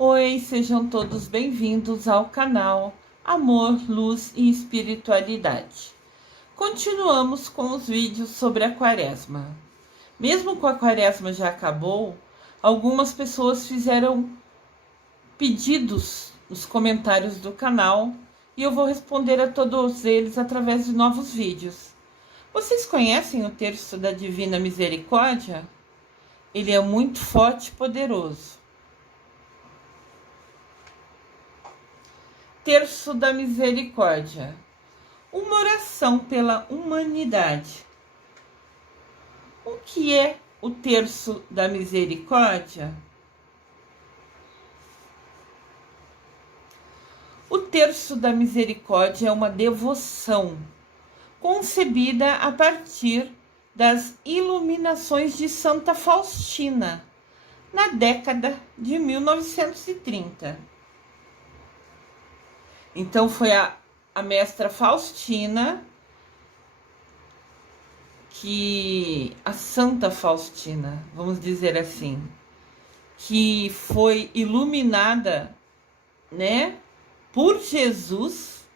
Oi, sejam todos bem-vindos ao canal Amor, Luz e Espiritualidade. Continuamos com os vídeos sobre a Quaresma. Mesmo com a Quaresma já acabou, algumas pessoas fizeram pedidos nos comentários do canal e eu vou responder a todos eles através de novos vídeos. Vocês conhecem o Terço da Divina Misericórdia? Ele é muito forte e poderoso. Terço da Misericórdia, uma oração pela humanidade. O que é o Terço da Misericórdia? O Terço da Misericórdia é uma devoção concebida a partir das iluminações de Santa Faustina, na década de 1930. Então foi a mestra Faustina, a Santa Faustina, vamos dizer assim, que foi iluminada, né, por Jesus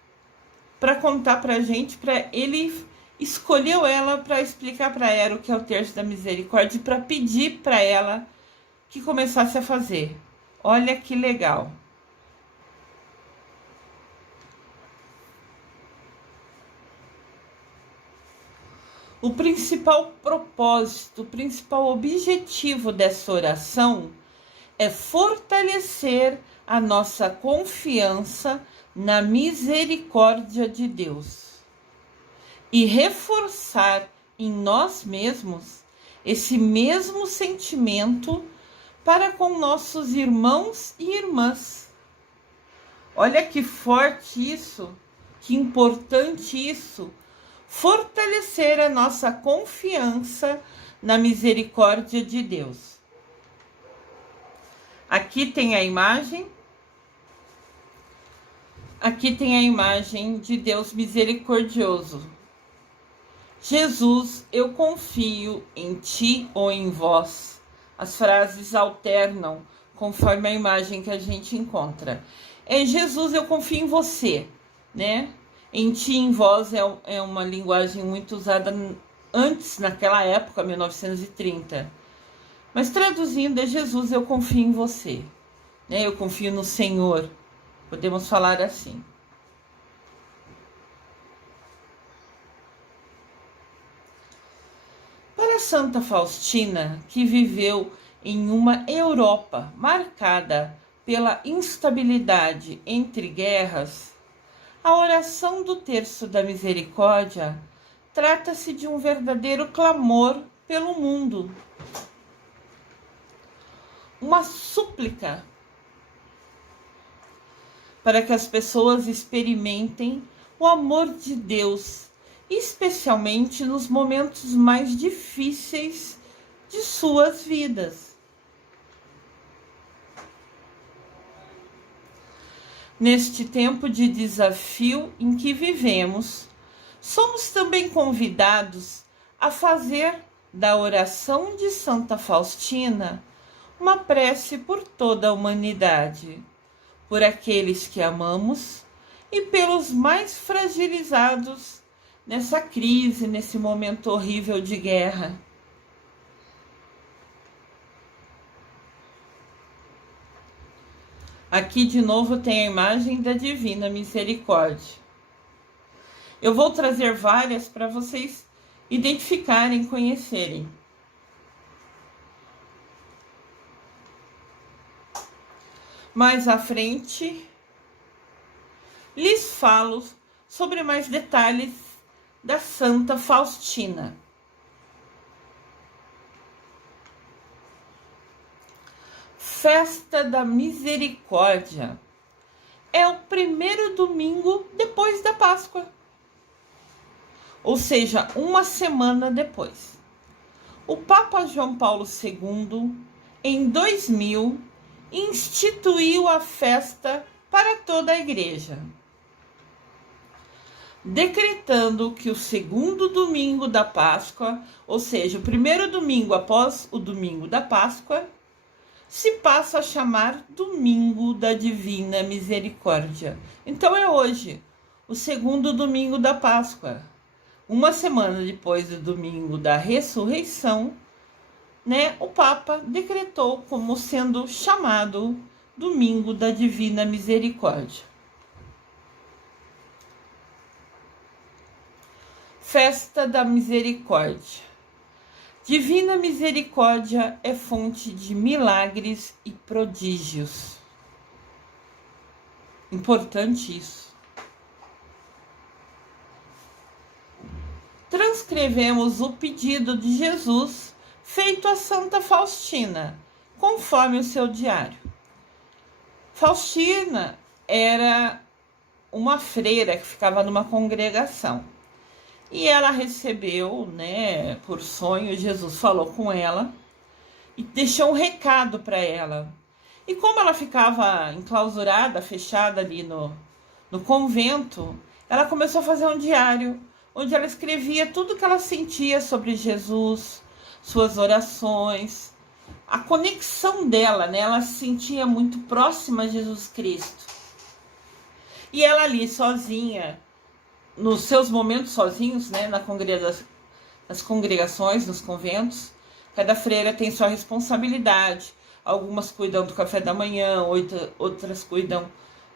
para contar para a gente, ele escolheu ela para explicar para ela o que é o Terço da Misericórdia e para pedir para ela que começasse a fazer. Olha que legal. O principal propósito, o principal objetivo dessa oração é fortalecer a nossa confiança na misericórdia de Deus e reforçar em nós mesmos esse mesmo sentimento para com nossos irmãos e irmãs. Olha que forte isso, que importante isso. Fortalecer a nossa confiança na misericórdia de Deus. Aqui tem a imagem. Aqui tem a imagem de Deus misericordioso. Jesus, eu confio em ti ou em vós. As frases alternam conforme a imagem que a gente encontra. Jesus, eu confio em você, né? Em ti, em vós é uma linguagem muito usada antes, naquela época, 1930. Mas traduzindo, é Jesus, eu confio em você. Né? Eu confio no Senhor. Podemos falar assim. Para Santa Faustina, que viveu em uma Europa marcada pela instabilidade entre guerras, a oração do Terço da Misericórdia trata-se de um verdadeiro clamor pelo mundo. Uma súplica para que as pessoas experimentem o amor de Deus, especialmente nos momentos mais difíceis de suas vidas. Neste tempo de desafio em que vivemos, somos também convidados a fazer da oração de Santa Faustina uma prece por toda a humanidade, por aqueles que amamos e pelos mais fragilizados nessa crise, nesse momento horrível de guerra. Aqui de novo tem a imagem da Divina Misericórdia. Eu vou trazer várias para vocês identificarem, conhecerem. Mais à frente, lhes falo sobre mais detalhes da Santa Faustina. Festa da Misericórdia é o primeiro domingo depois da Páscoa, ou seja, uma semana depois. O Papa João Paulo II, em 2000, instituiu a festa para toda a Igreja, decretando que o segundo domingo da Páscoa, ou seja, o primeiro domingo após o domingo da Páscoa, se passa a chamar Domingo da Divina Misericórdia. Então é hoje, o segundo domingo da Páscoa. Uma semana depois do domingo da ressurreição, né, o Papa decretou como sendo chamado Domingo da Divina Misericórdia. Festa da Misericórdia. Divina Misericórdia é fonte de milagres e prodígios. Importante isso. Transcrevemos o pedido de Jesus feito a Santa Faustina, conforme o seu diário. Faustina era uma freira que ficava numa congregação. E ela recebeu, né, por sonho, Jesus falou com ela e deixou um recado para ela. E como ela ficava enclausurada, fechada ali no convento, ela começou a fazer um diário, onde ela escrevia tudo que ela sentia sobre Jesus, suas orações, a conexão dela, né? Ela se sentia muito próxima a Jesus Cristo. E ela ali sozinha, nos seus momentos sozinhos, né, nas congregações, nos conventos, cada freira tem sua responsabilidade. Algumas cuidam do café da manhã, outras cuidam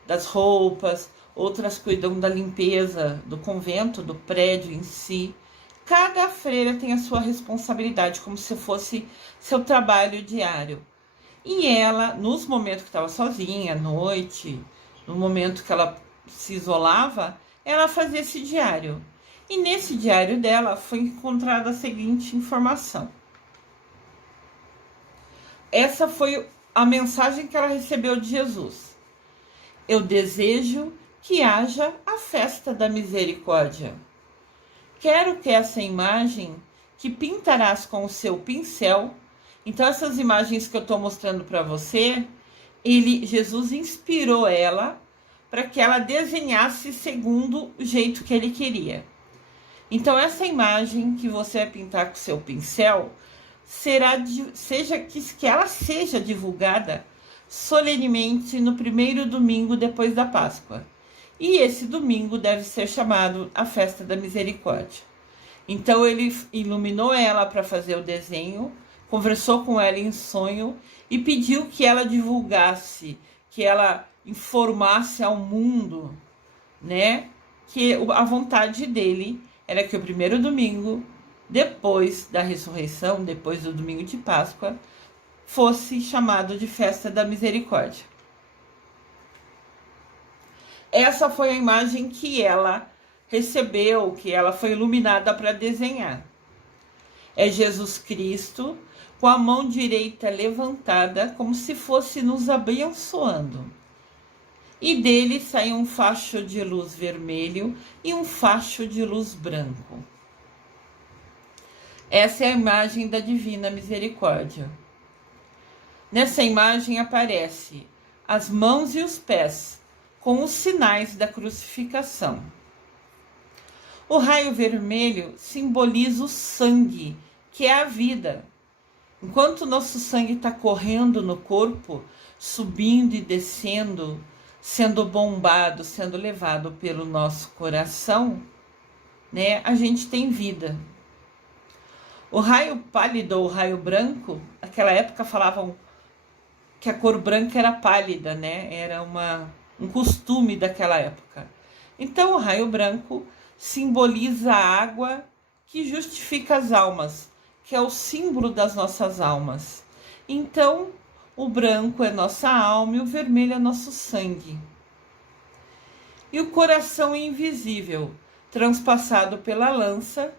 das roupas, outras cuidam da limpeza do convento, do prédio em si. Cada freira tem a sua responsabilidade, como se fosse seu trabalho diário. E ela, nos momentos que estava sozinha, à noite, no momento que ela se isolava, ela fazia esse diário. E nesse diário dela foi encontrada a seguinte informação. Essa foi a mensagem que ela recebeu de Jesus. Eu desejo que haja a festa da misericórdia. Quero que essa imagem que pintarás com o seu pincel, então essas imagens que eu estou mostrando para você, Jesus inspirou ela para que ela desenhasse segundo o jeito que ele queria. Então essa imagem que você vai pintar com o seu pincel, que ela seja divulgada solenemente no primeiro domingo depois da Páscoa. E esse domingo deve ser chamado a Festa da Misericórdia. Então ele iluminou ela para fazer o desenho, conversou com ela em sonho e pediu que ela divulgasse, que ela informasse ao mundo, né, que a vontade dele era que o primeiro domingo, depois da ressurreição, depois do domingo de Páscoa, fosse chamado de Festa da Misericórdia. Essa foi a imagem que ela recebeu, que ela foi iluminada para desenhar. É Jesus Cristo com a mão direita levantada, como se fosse nos abençoando. E dele sai um facho de luz vermelho e um facho de luz branco. Essa é a imagem da Divina Misericórdia. Nessa imagem aparece as mãos e os pés, com os sinais da crucificação. O raio vermelho simboliza o sangue, que é a vida. Enquanto o nosso sangue está correndo no corpo, subindo e descendo, sendo bombado, sendo levado pelo nosso coração, né, a gente tem vida. O raio pálido ou raio branco, naquela época falavam que a cor branca era pálida, né? Era um costume daquela época. Então o raio branco simboliza a água que justifica as almas, que é o símbolo das nossas almas. Então o branco é nossa alma e o vermelho é nosso sangue. E o coração invisível, transpassado pela lança,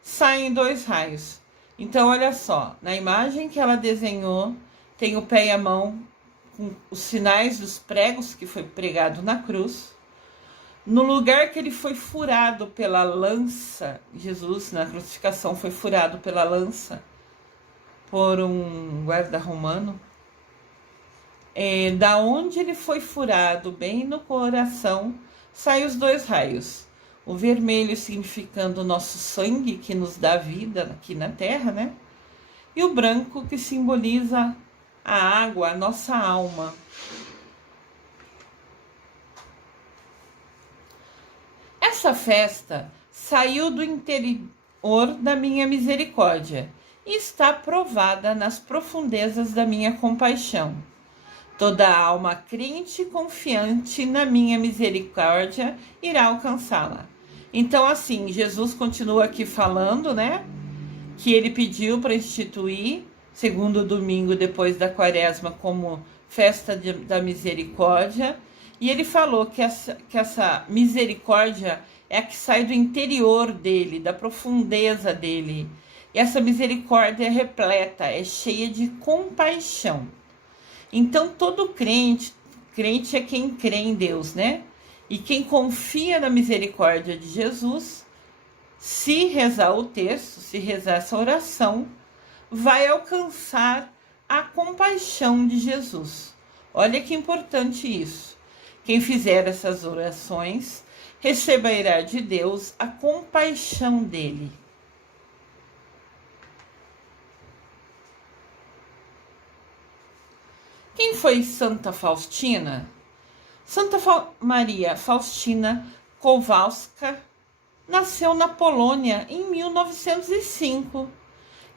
saem 2 raios. Então, olha só, na imagem que ela desenhou, tem o pé e a mão com os sinais dos pregos que foi pregado na cruz. No lugar que ele foi furado pela lança, Jesus na crucificação foi furado pela lança por um guarda romano. Da onde ele foi furado, bem no coração, saem os 2 raios. O vermelho significando o nosso sangue, que nos dá vida aqui na terra, né? E o branco, que simboliza a água à nossa alma. Essa festa saiu do interior da minha misericórdia e está provada nas profundezas da minha compaixão. Toda alma crente e confiante na minha misericórdia irá alcançá-la. Então, assim, Jesus continua aqui falando, né? Que ele pediu para instituir, segundo domingo depois da quaresma, como festa da misericórdia. E ele falou que essa misericórdia é a que sai do interior dele, da profundeza dele. E essa misericórdia é repleta, é cheia de compaixão. Então, todo crente é quem crê em Deus, né? E quem confia na misericórdia de Jesus, se rezar o terço, se rezar essa oração, vai alcançar a compaixão de Jesus. Olha que importante isso. Quem fizer essas orações, receberá de Deus a compaixão dele. Quem foi Santa Faustina? Santa Maria Faustina Kowalska nasceu na Polônia em 1905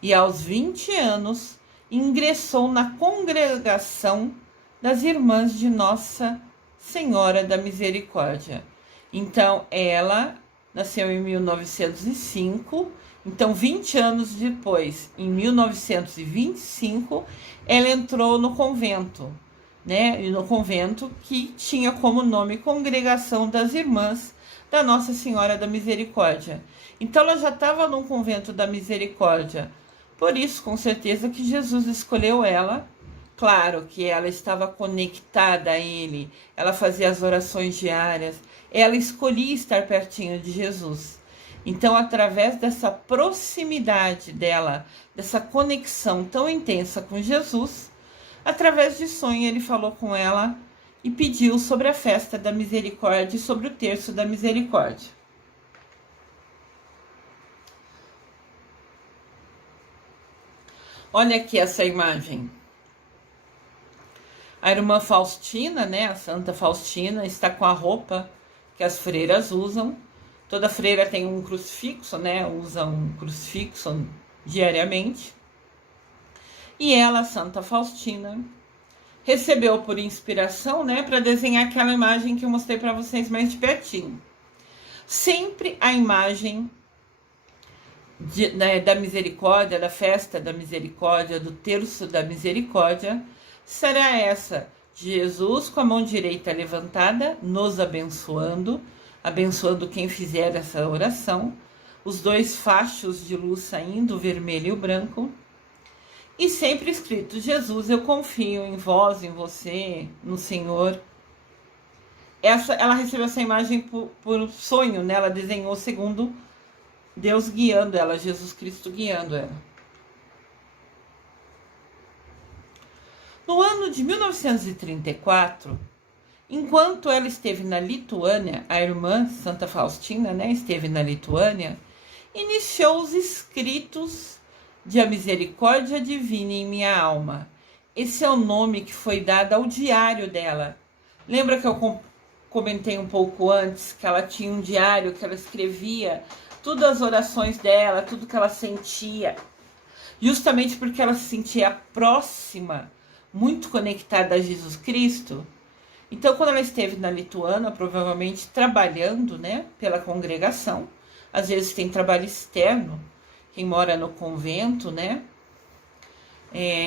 e aos 20 anos ingressou na congregação das Irmãs de Nossa Senhora da Misericórdia. Então, ela nasceu em 1905, então 20 anos depois, em 1925, ela entrou no convento, né? E no convento que tinha como nome Congregação das Irmãs da Nossa Senhora da Misericórdia. Então, ela já estava num convento da Misericórdia. Por isso, com certeza que Jesus escolheu ela. Claro que ela estava conectada a ele, ela fazia as orações diárias, ela escolhia estar pertinho de Jesus. Então, através dessa proximidade dela, dessa conexão tão intensa com Jesus, através de sonho ele falou com ela e pediu sobre a festa da misericórdia e sobre o terço da misericórdia. Olha aqui essa imagem. A irmã Faustina, né, a Santa Faustina, está com a roupa que as freiras usam. Toda freira tem um crucifixo, né, usa um crucifixo diariamente. E ela, Santa Faustina, recebeu por inspiração, né, para desenhar aquela imagem que eu mostrei para vocês mais de pertinho. Sempre a imagem da misericórdia, da festa da misericórdia, do terço da misericórdia, será essa de Jesus com a mão direita levantada, nos abençoando, abençoando quem fizer essa oração, os dois fachos de luz saindo, o vermelho e o branco, e sempre escrito: Jesus, eu confio em vós, em você, no Senhor. Ela recebeu essa imagem por sonho, né? Ela desenhou segundo Deus guiando ela, Jesus Cristo guiando ela. No ano de 1934, enquanto ela esteve na Lituânia, a irmã Santa Faustina, né, esteve na Lituânia, iniciou os escritos de A Misericórdia Divina em Minha Alma. Esse é o nome que foi dado ao diário dela. Lembra que eu comentei um pouco antes que ela tinha um diário que ela escrevia todas as orações dela, tudo que ela sentia, justamente porque ela se sentia próxima, muito conectada a Jesus Cristo. Então, quando ela esteve na Lituânia, provavelmente trabalhando, né, pela congregação, às vezes tem trabalho externo, quem mora no convento, né,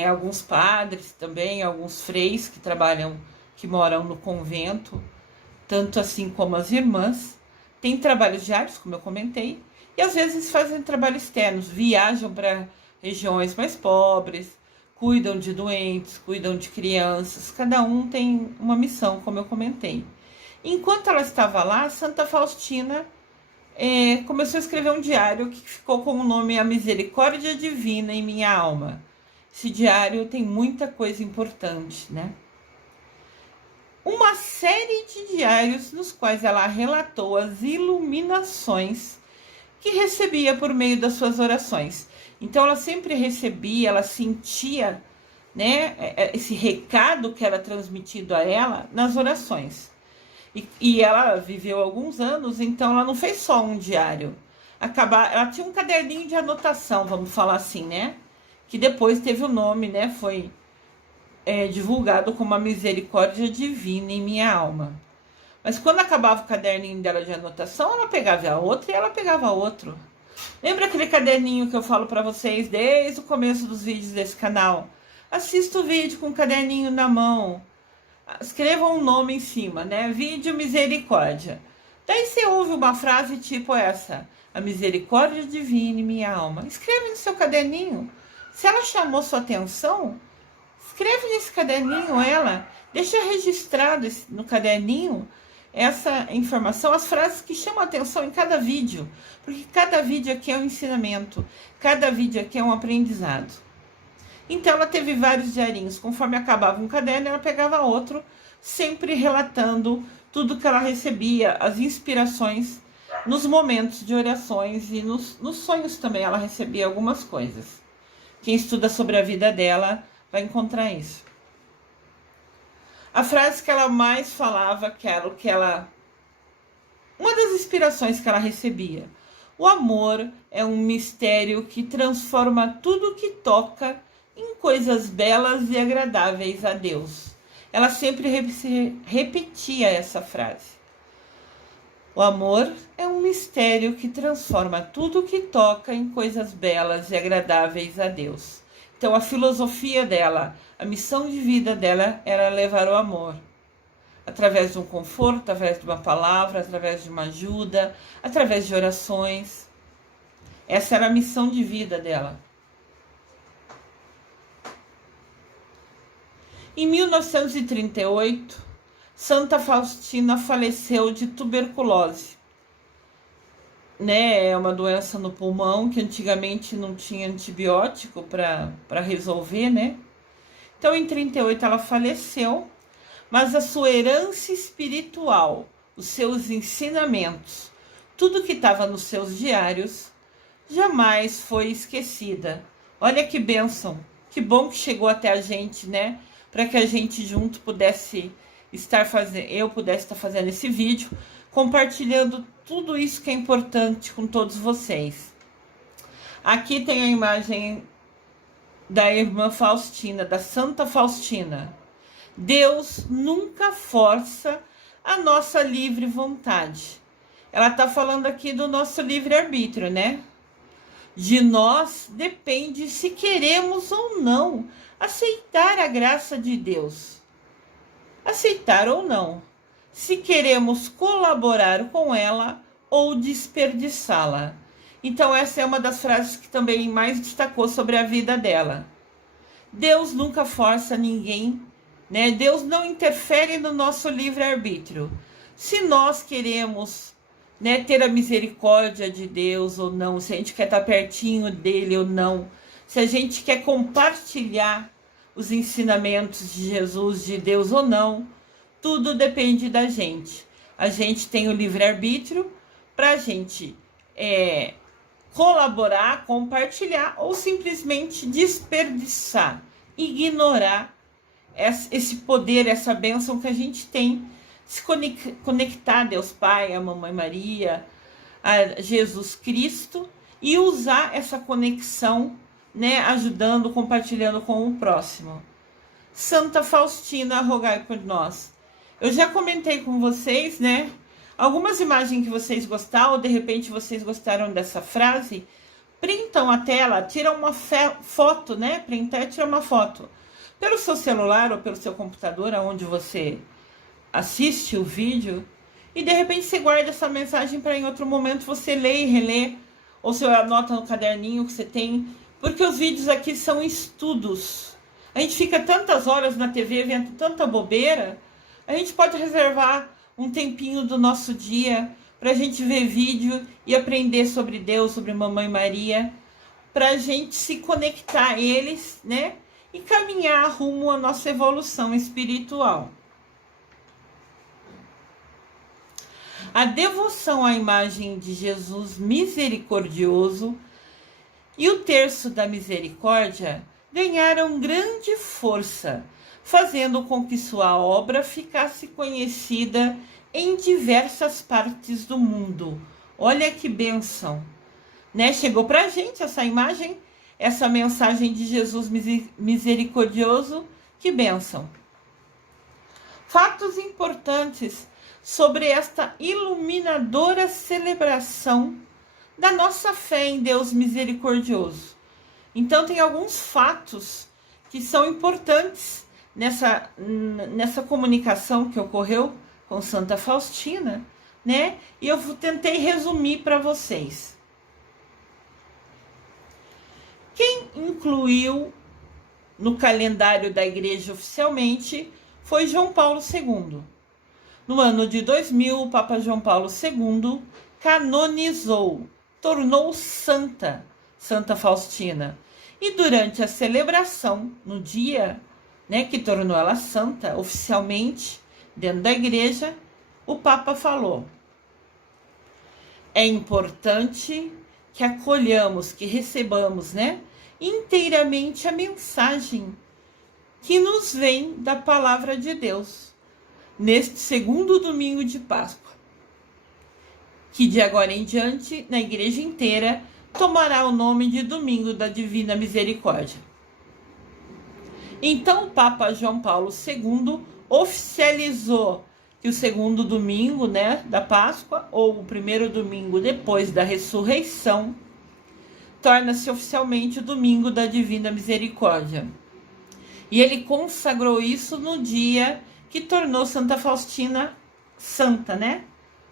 alguns padres também, alguns freis que trabalham, que moram no convento, tanto assim como as irmãs, tem trabalhos diários, como eu comentei, e às vezes fazem trabalhos externos, viajam para regiões mais pobres, cuidam de doentes, cuidam de crianças, cada um tem uma missão, como eu comentei. Enquanto ela estava lá, Santa Faustina começou a escrever um diário que ficou com o nome A Misericórdia Divina em Minha Alma. Esse diário tem muita coisa importante, né? Uma série de diários nos quais ela relatou as iluminações que recebia por meio das suas orações. Então ela sempre recebia, ela sentia né, esse recado que era transmitido a ela nas orações. E ela viveu alguns anos, então ela não fez só um diário. Ela tinha um caderninho de anotação, vamos falar assim, né? Que depois teve o nome, né? Foi divulgado como a Misericórdia Divina em Minha Alma. Mas quando acabava o caderninho dela de anotação, ela pegava a outra e ela pegava outro. Lembra aquele caderninho que eu falo para vocês desde o começo dos vídeos desse canal? Assista o vídeo com o caderninho na mão. Escreva um nome em cima, né? Vídeo Misericórdia. Daí você ouve uma frase tipo essa: a misericórdia divina em minha alma. Escreve no seu caderninho. Se ela chamou sua atenção, escreve nesse caderninho ela. Deixa registrado no caderninho essa informação, as frases que chamam a atenção em cada vídeo. Porque cada vídeo aqui é um ensinamento. Cada vídeo aqui é um aprendizado. Então ela teve vários diarinhos. Conforme acabava um caderno, ela pegava outro, sempre relatando tudo que ela recebia, as inspirações nos momentos de orações e nos sonhos também ela recebia algumas coisas. Quem estuda sobre a vida dela vai encontrar isso. A frase que ela mais falava, que era o que ela... uma das inspirações que ela recebia. O amor é um mistério que transforma tudo que toca em coisas belas e agradáveis a Deus. Ela sempre repetia essa frase. O amor é um mistério que transforma tudo que toca em coisas belas e agradáveis a Deus. Então a filosofia dela, a missão de vida dela era levar o amor. Através de um conforto, através de uma palavra, através de uma ajuda, através de orações. Essa era a missão de vida dela. Em 1938, Santa Faustina faleceu de tuberculose. Né? É uma doença no pulmão que antigamente não tinha antibiótico para resolver, né? Então, em 38 ela faleceu, mas a sua herança espiritual, os seus ensinamentos, tudo que estava nos seus diários, jamais foi esquecida. Olha que bênção, que bom que chegou até a gente, né? Para que a gente junto pudesse estar fazendo, eu pudesse estar fazendo esse vídeo, compartilhando tudo isso que é importante com todos vocês. Aqui tem a imagem da irmã Faustina, da Santa Faustina. Deus nunca força a nossa livre vontade. Ela está falando aqui do nosso livre-arbítrio, né? De nós depende se queremos ou não aceitar a graça de Deus. Aceitar ou não. Se queremos colaborar com ela ou desperdiçá-la. Então essa é uma das frases que também mais destacou sobre a vida dela. Deus nunca força ninguém, né? Deus não interfere no nosso livre-arbítrio. Se nós queremos, né, ter a misericórdia de Deus ou não, se a gente quer estar pertinho dele ou não, se a gente quer compartilhar os ensinamentos de Jesus, de Deus ou não, tudo depende da gente. A gente tem o livre-arbítrio para a gente colaborar, compartilhar ou simplesmente desperdiçar, ignorar esse poder, essa bênção que a gente tem, se conectar a Deus Pai, a Mamãe Maria, a Jesus Cristo e usar essa conexão, né, ajudando, compartilhando com o próximo. Santa Faustina, rogai por nós. Eu já comentei com vocês, né, algumas imagens que vocês gostaram, ou de repente vocês gostaram dessa frase, printam a tela, tiram uma foto, né, printar e tirar uma foto. Pelo seu celular ou pelo seu computador, aonde você assiste o vídeo, e de repente você guarda essa mensagem para em outro momento você ler e reler, ou você anota no caderninho que você tem, porque os vídeos aqui são estudos. A gente fica tantas horas na TV vendo tanta bobeira, a gente pode reservar um tempinho do nosso dia para a gente ver vídeo e aprender sobre Deus, sobre Mamãe Maria, para a gente se conectar a eles, né? E caminhar rumo à nossa evolução espiritual. A devoção à imagem de Jesus misericordioso e o terço da misericórdia ganharam grande força, fazendo com que sua obra ficasse conhecida em diversas partes do mundo. Olha que bênção, né? Chegou para a gente essa imagem, essa mensagem de Jesus misericordioso, que bênção. Fatos importantes sobre esta iluminadora celebração da nossa fé em Deus misericordioso. Então, tem alguns fatos que são importantes nessa comunicação que ocorreu com Santa Faustina, né? E eu tentei resumir para vocês. Quem incluiu no calendário da igreja oficialmente foi João Paulo II. No ano de 2000, o Papa João Paulo II canonizou, tornou santa Santa Faustina. E durante a celebração, no dia, né, que tornou ela santa oficialmente dentro da igreja, o Papa falou: é importante que acolhamos, que recebamos, né, inteiramente a mensagem que nos vem da palavra de Deus neste segundo domingo de Páscoa, que de agora em diante, na igreja inteira, tomará o nome de Domingo da Divina Misericórdia. Então, o Papa João Paulo II oficializou que o segundo domingo, né, da Páscoa, ou o primeiro domingo depois da ressurreição, torna-se oficialmente o Domingo da Divina Misericórdia. E ele consagrou isso no dia que tornou Santa Faustina santa, né?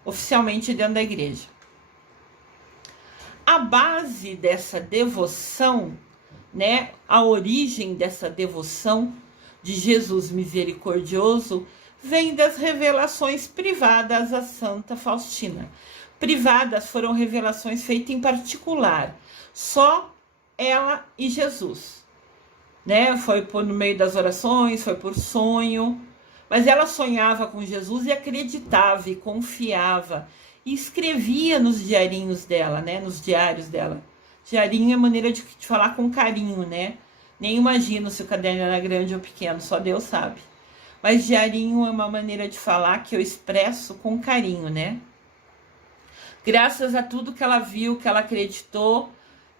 Oficialmente dentro da igreja. A base dessa devoção, né? A origem dessa devoção de Jesus misericordioso vem das revelações privadas a Santa Faustina. Privadas foram revelações feitas em particular, só ela e Jesus, né? Foi por no meio das orações, foi por sonho, mas ela sonhava com Jesus e acreditava e confiava e escrevia nos diarinhos dela, né? Nos diários dela. Diarinho é maneira de falar com carinho, né? Nem imagino se o caderno era grande ou pequeno, só Deus sabe. Mas diarinho é uma maneira de falar que eu expresso com carinho, né? Graças a tudo que ela viu, que ela acreditou,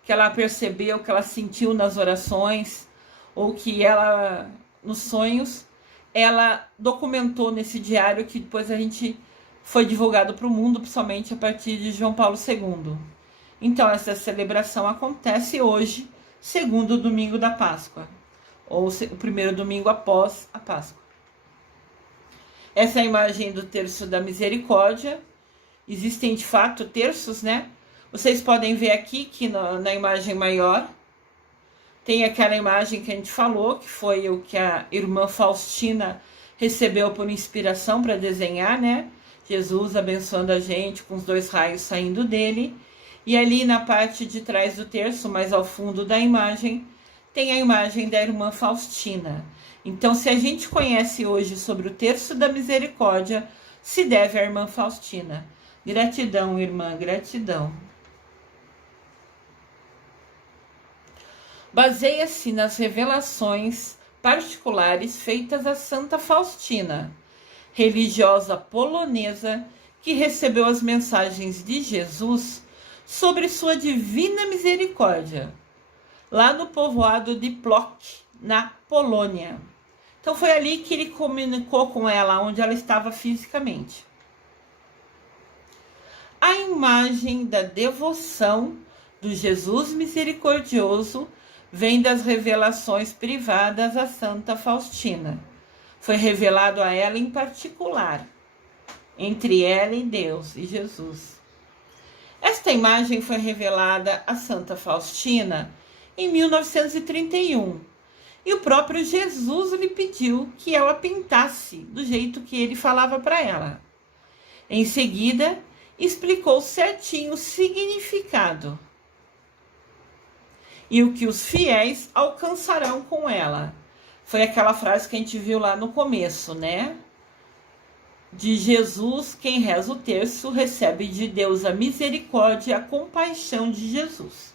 que ela percebeu, que ela sentiu nas orações, ou que ela, nos sonhos, ela documentou nesse diário que depois a gente foi divulgado para o mundo, principalmente a partir de João Paulo II. Então, essa celebração acontece hoje, segundo domingo da Páscoa, ou o primeiro domingo após a Páscoa. Essa é a imagem do terço da misericórdia. Existem, de fato, terços, né? Vocês podem ver aqui que na imagem maior tem aquela imagem que a gente falou, que foi o que a irmã Faustina recebeu por inspiração para desenhar, né? Jesus abençoando a gente com os 2 raios saindo dele. E ali na parte de trás do terço, mais ao fundo da imagem, tem a imagem da irmã Faustina. Então, se a gente conhece hoje sobre o terço da misericórdia, se deve à irmã Faustina. Gratidão, irmã, gratidão. Baseia-se nas revelações particulares feitas a Santa Faustina, religiosa polonesa que recebeu as mensagens de Jesus sobre sua divina misericórdia, lá no povoado de Płock, na Polônia. Então foi ali que ele comunicou com ela, onde ela estava fisicamente. A imagem da devoção do Jesus misericordioso vem das revelações privadas a Santa Faustina. Foi revelado a ela em particular, entre ela e Deus e Jesus. Esta imagem foi revelada a Santa Faustina em 1931. E o próprio Jesus lhe pediu que ela pintasse do jeito que ele falava para ela. Em seguida, explicou certinho o significado e o que os fiéis alcançarão com ela. Foi aquela frase que a gente viu lá no começo, né? De Jesus, quem reza o terço, recebe de Deus a misericórdia e a compaixão de Jesus.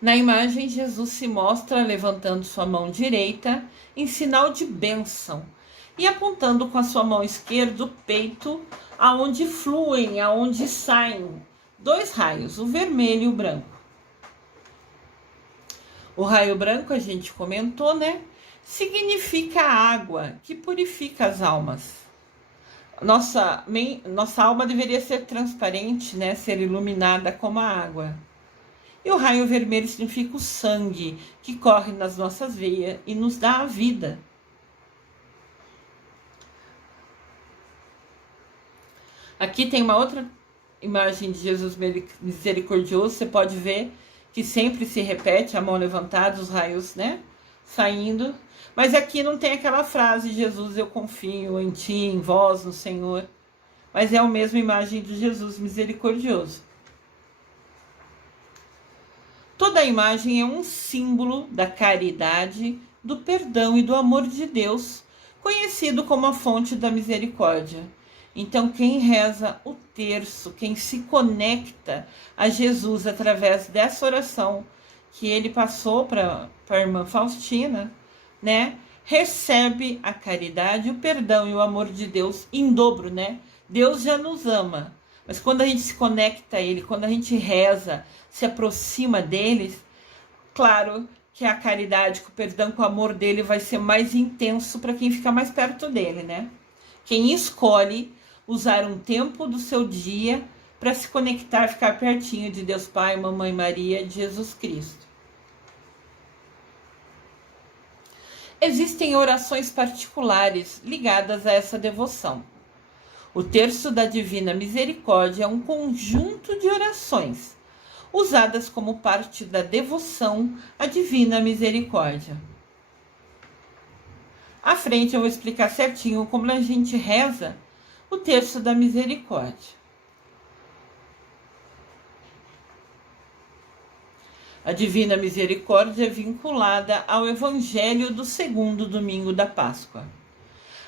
Na imagem, Jesus se mostra levantando sua mão direita em sinal de bênção e apontando com a sua mão esquerda o peito, aonde fluem, aonde saem dois raios, o vermelho e o branco. O raio branco, a gente comentou, né? Significa água que purifica as almas. Nossa alma deveria ser transparente, né? Ser iluminada como a água. E o raio vermelho significa o sangue que corre nas nossas veias e nos dá a vida. Aqui tem uma outra imagem de Jesus misericordioso. Você pode ver que sempre se repete, a mão levantada, os raios, né, saindo. Mas aqui não tem aquela frase, Jesus, eu confio em ti, em vós, no Senhor. Mas é a mesma imagem de Jesus misericordioso. Toda a imagem é um símbolo da caridade, do perdão e do amor de Deus, conhecido como a fonte da misericórdia. Então, quem reza o terço, quem se conecta a Jesus através dessa oração que ele passou para a irmã Faustina, né, recebe a caridade, o perdão e o amor de Deus em dobro, né? Deus já nos ama, mas quando a gente se conecta a ele, quando a gente reza, se aproxima deles, claro que a caridade, o perdão, o amor dele vai ser mais intenso para quem fica mais perto dele, né? Quem escolhe usar um tempo do seu dia para se conectar, ficar pertinho de Deus Pai, Mamãe Maria, de Jesus Cristo. Existem orações particulares ligadas a essa devoção. O terço da Divina Misericórdia é um conjunto de orações usadas como parte da devoção à Divina Misericórdia. À frente eu vou explicar certinho como a gente reza o terço da misericórdia. A Divina Misericórdia é vinculada ao Evangelho do segundo domingo da Páscoa.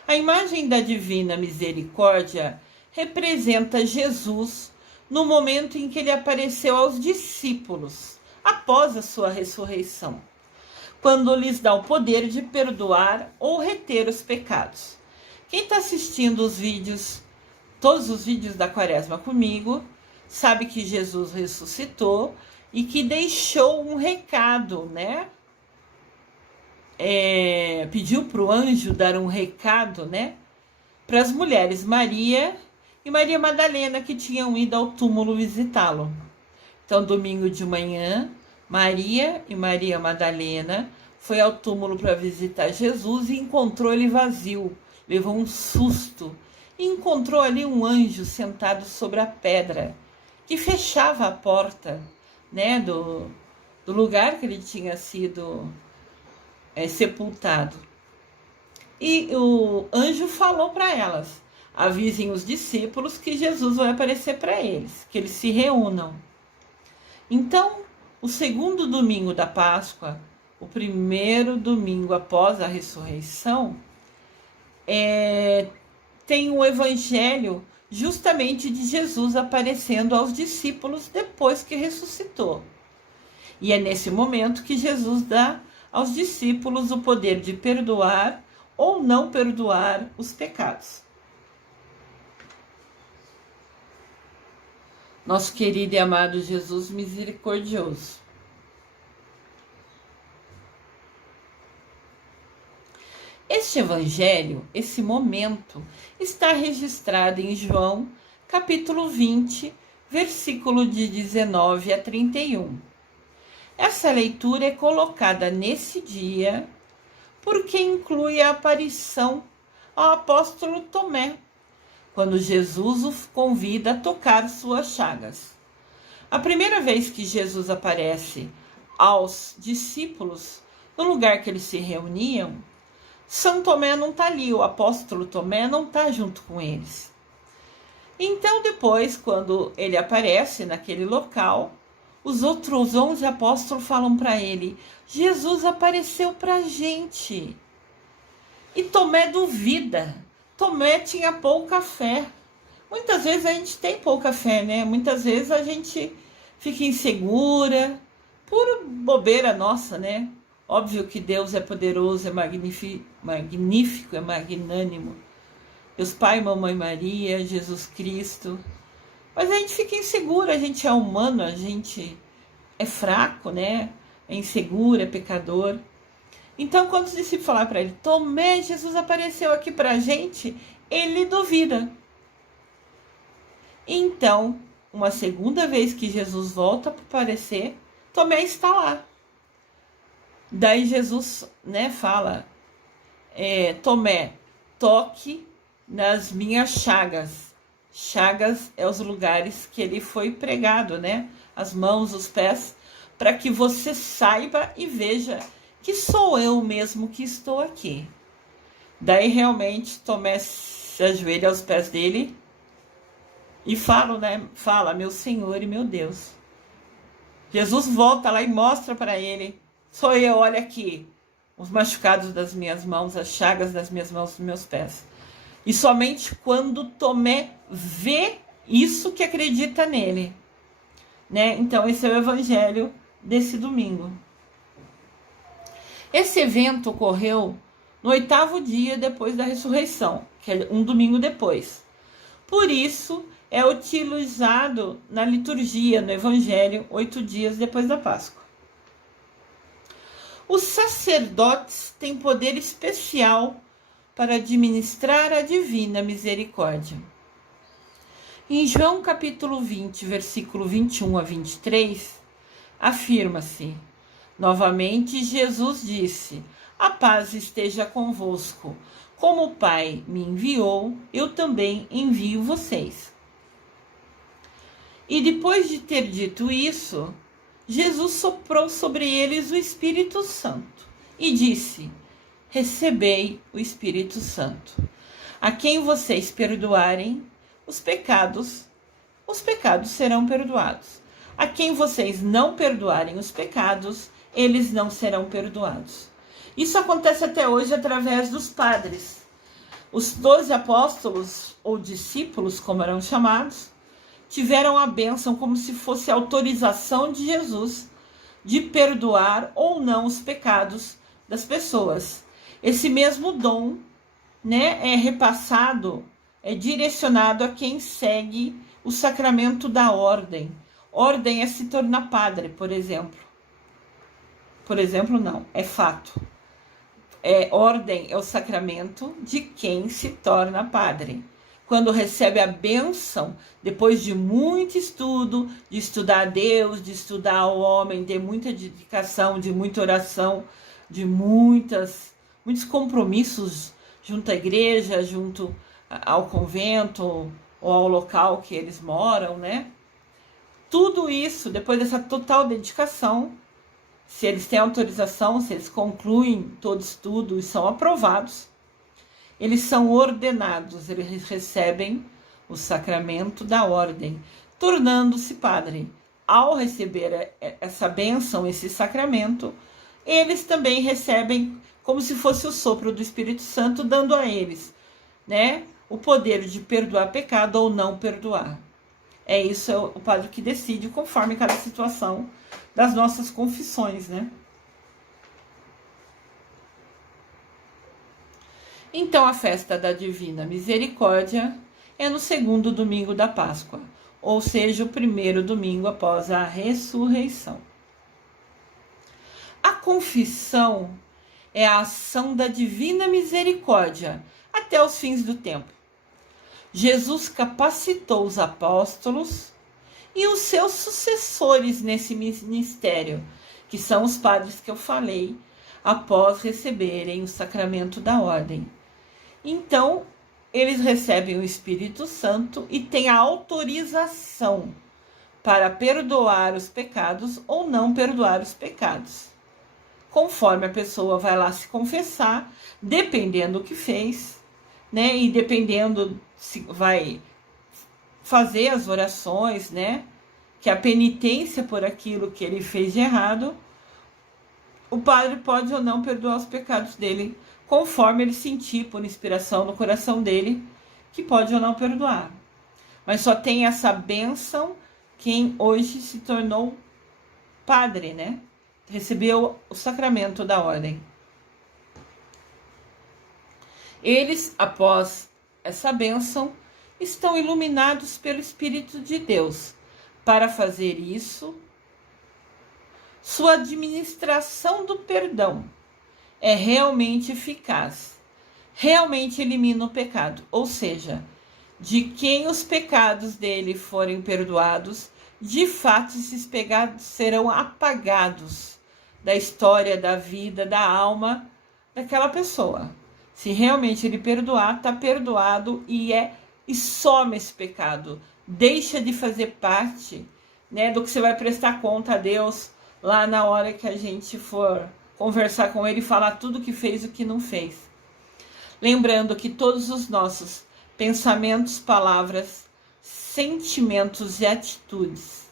A imagem da Divina Misericórdia representa Jesus no momento em que ele apareceu aos discípulos, após a sua ressurreição, quando lhes dá o poder de perdoar ou reter os pecados. Quem está assistindo os vídeos, todos os vídeos da Quaresma comigo, sabe que Jesus ressuscitou e que deixou um recado, né? Pediu para o anjo dar um recado, né? Para as mulheres Maria e Maria Madalena, que tinham ido ao túmulo visitá-lo. Então, domingo de manhã, Maria e Maria Madalena foi ao túmulo para visitar Jesus e encontrou ele vazio. Levou um susto e encontrou ali um anjo sentado sobre a pedra, que fechava a porta, né, do lugar que ele tinha sido sepultado. E o anjo falou para elas: avisem os discípulos que Jesus vai aparecer para eles, que eles se reúnam. Então, o segundo domingo da Páscoa, o primeiro domingo após a ressurreição, tem o evangelho justamente de Jesus aparecendo aos discípulos depois que ressuscitou. E é nesse momento que Jesus dá aos discípulos o poder de perdoar ou não perdoar os pecados. Nosso querido e amado Jesus misericordioso. Este evangelho, esse momento, está registrado em João, capítulo 20, versículo de 19 a 31. Essa leitura é colocada nesse dia porque inclui a aparição ao apóstolo Tomé, quando Jesus o convida a tocar suas chagas. A primeira vez que Jesus aparece aos discípulos, no lugar que eles se reuniam, São Tomé não está ali, o apóstolo Tomé não está junto com eles. Então depois, quando ele aparece naquele local, os outros 11 apóstolos falam para ele: Jesus apareceu para a gente. E Tomé duvida. Tomé tinha pouca fé. Muitas vezes a gente tem pouca fé, né? Muitas vezes a gente fica insegura por bobeira nossa, né? Óbvio que Deus é poderoso, é magnífico, é magnânimo. Deus Pai, Mamãe Maria, Jesus Cristo. Mas a gente fica inseguro, a gente é humano, a gente é fraco, né? É inseguro, é pecador. Então, quando os discípulos falaram para ele, Tomé, Jesus apareceu aqui para a gente, ele duvida. Então, uma segunda vez que Jesus volta para aparecer, Tomé está lá. Daí Jesus, né, fala, Tomé, toque nas minhas chagas. Chagas é os lugares que ele foi pregado, né? As mãos, os pés, para que você saiba e veja que sou eu mesmo que estou aqui. Daí realmente Tomé se ajoelha aos pés dele e fala, meu Senhor e meu Deus. Jesus volta lá e mostra para ele, sou eu, olha aqui, os machucados das minhas mãos, as chagas das minhas mãos, dos meus pés. E somente quando Tomé vê isso que acredita nele, né? Então esse é o evangelho desse domingo. Esse evento ocorreu no 8º dia depois da ressurreição, que é um domingo depois. Por isso, é utilizado na liturgia, no Evangelho, 8 dias depois da Páscoa. Os sacerdotes têm poder especial para administrar a divina misericórdia. Em João capítulo 20, versículo 21 a 23, afirma-se, novamente Jesus disse, a paz esteja convosco. Como o Pai me enviou, eu também envio vocês. E depois de ter dito isso, Jesus soprou sobre eles o Espírito Santo e disse, recebei o Espírito Santo. A quem vocês perdoarem os pecados serão perdoados. A quem vocês não perdoarem os pecados, eles não serão perdoados. Isso acontece até hoje através dos padres. Os 12 apóstolos, ou discípulos, como eram chamados, tiveram a bênção como se fosse a autorização de Jesus de perdoar ou não os pecados das pessoas. Esse mesmo dom, né, é repassado, é direcionado a quem segue o sacramento da ordem. Ordem é se tornar padre, por exemplo. Por exemplo, não, é fato. Ordem é o sacramento de quem se torna padre. Quando recebe a bênção, depois de muito estudo, de estudar a Deus, de estudar o homem, de muita dedicação, de muita oração, de muitos compromissos junto à igreja, junto ao convento ou ao local que eles moram, né? Tudo isso, depois dessa total dedicação, se eles têm autorização, se eles concluem todo estudo e são aprovados, eles são ordenados, eles recebem o sacramento da ordem, tornando-se padre. Ao receber essa bênção, esse sacramento, eles também recebem como se fosse o sopro do Espírito Santo, dando a eles, né, o poder de perdoar pecado ou não perdoar. Isso é o padre que decide conforme cada situação das nossas confissões, né? Então, a festa da Divina Misericórdia é no 2º domingo da Páscoa, ou seja, o 1º domingo após a ressurreição. A confissão é a ação da Divina Misericórdia até os fins do tempo. Jesus capacitou os apóstolos e os seus sucessores nesse ministério, que são os padres que eu falei, após receberem o sacramento da ordem. Então, eles recebem o Espírito Santo e têm a autorização para perdoar os pecados ou não perdoar os pecados. Conforme a pessoa vai lá se confessar, dependendo do que fez, né? E dependendo se vai fazer as orações, né? Que a penitência por aquilo que ele fez de errado, o padre pode ou não perdoar os pecados dele, conforme ele sentir por inspiração no coração dele, que pode ou não perdoar. Mas só tem essa bênção quem hoje se tornou padre, né? Recebeu o sacramento da ordem. Eles, após essa bênção, estão iluminados pelo Espírito de Deus. Para fazer isso, sua administração do perdão é realmente eficaz, realmente elimina o pecado, ou seja, de quem os pecados dele forem perdoados, de fato esses pecados serão apagados da história, da vida, da alma daquela pessoa. Se realmente ele perdoar, está perdoado e some esse pecado. Deixa de fazer parte, né, do que você vai prestar conta a Deus lá na hora que a gente for conversar com ele e falar tudo o que fez e o que não fez. Lembrando que todos os nossos pensamentos, palavras, sentimentos e atitudes,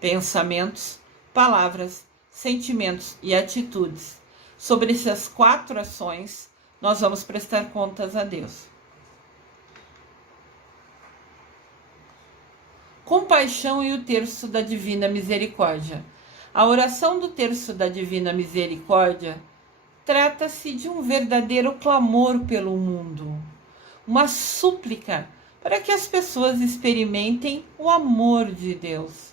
pensamentos, palavras, sentimentos e atitudes, sobre essas 4 ações, nós vamos prestar contas a Deus. Compaixão e o terço da Divina Misericórdia. A oração do terço da Divina Misericórdia trata-se de um verdadeiro clamor pelo mundo, uma súplica para que as pessoas experimentem o amor de Deus.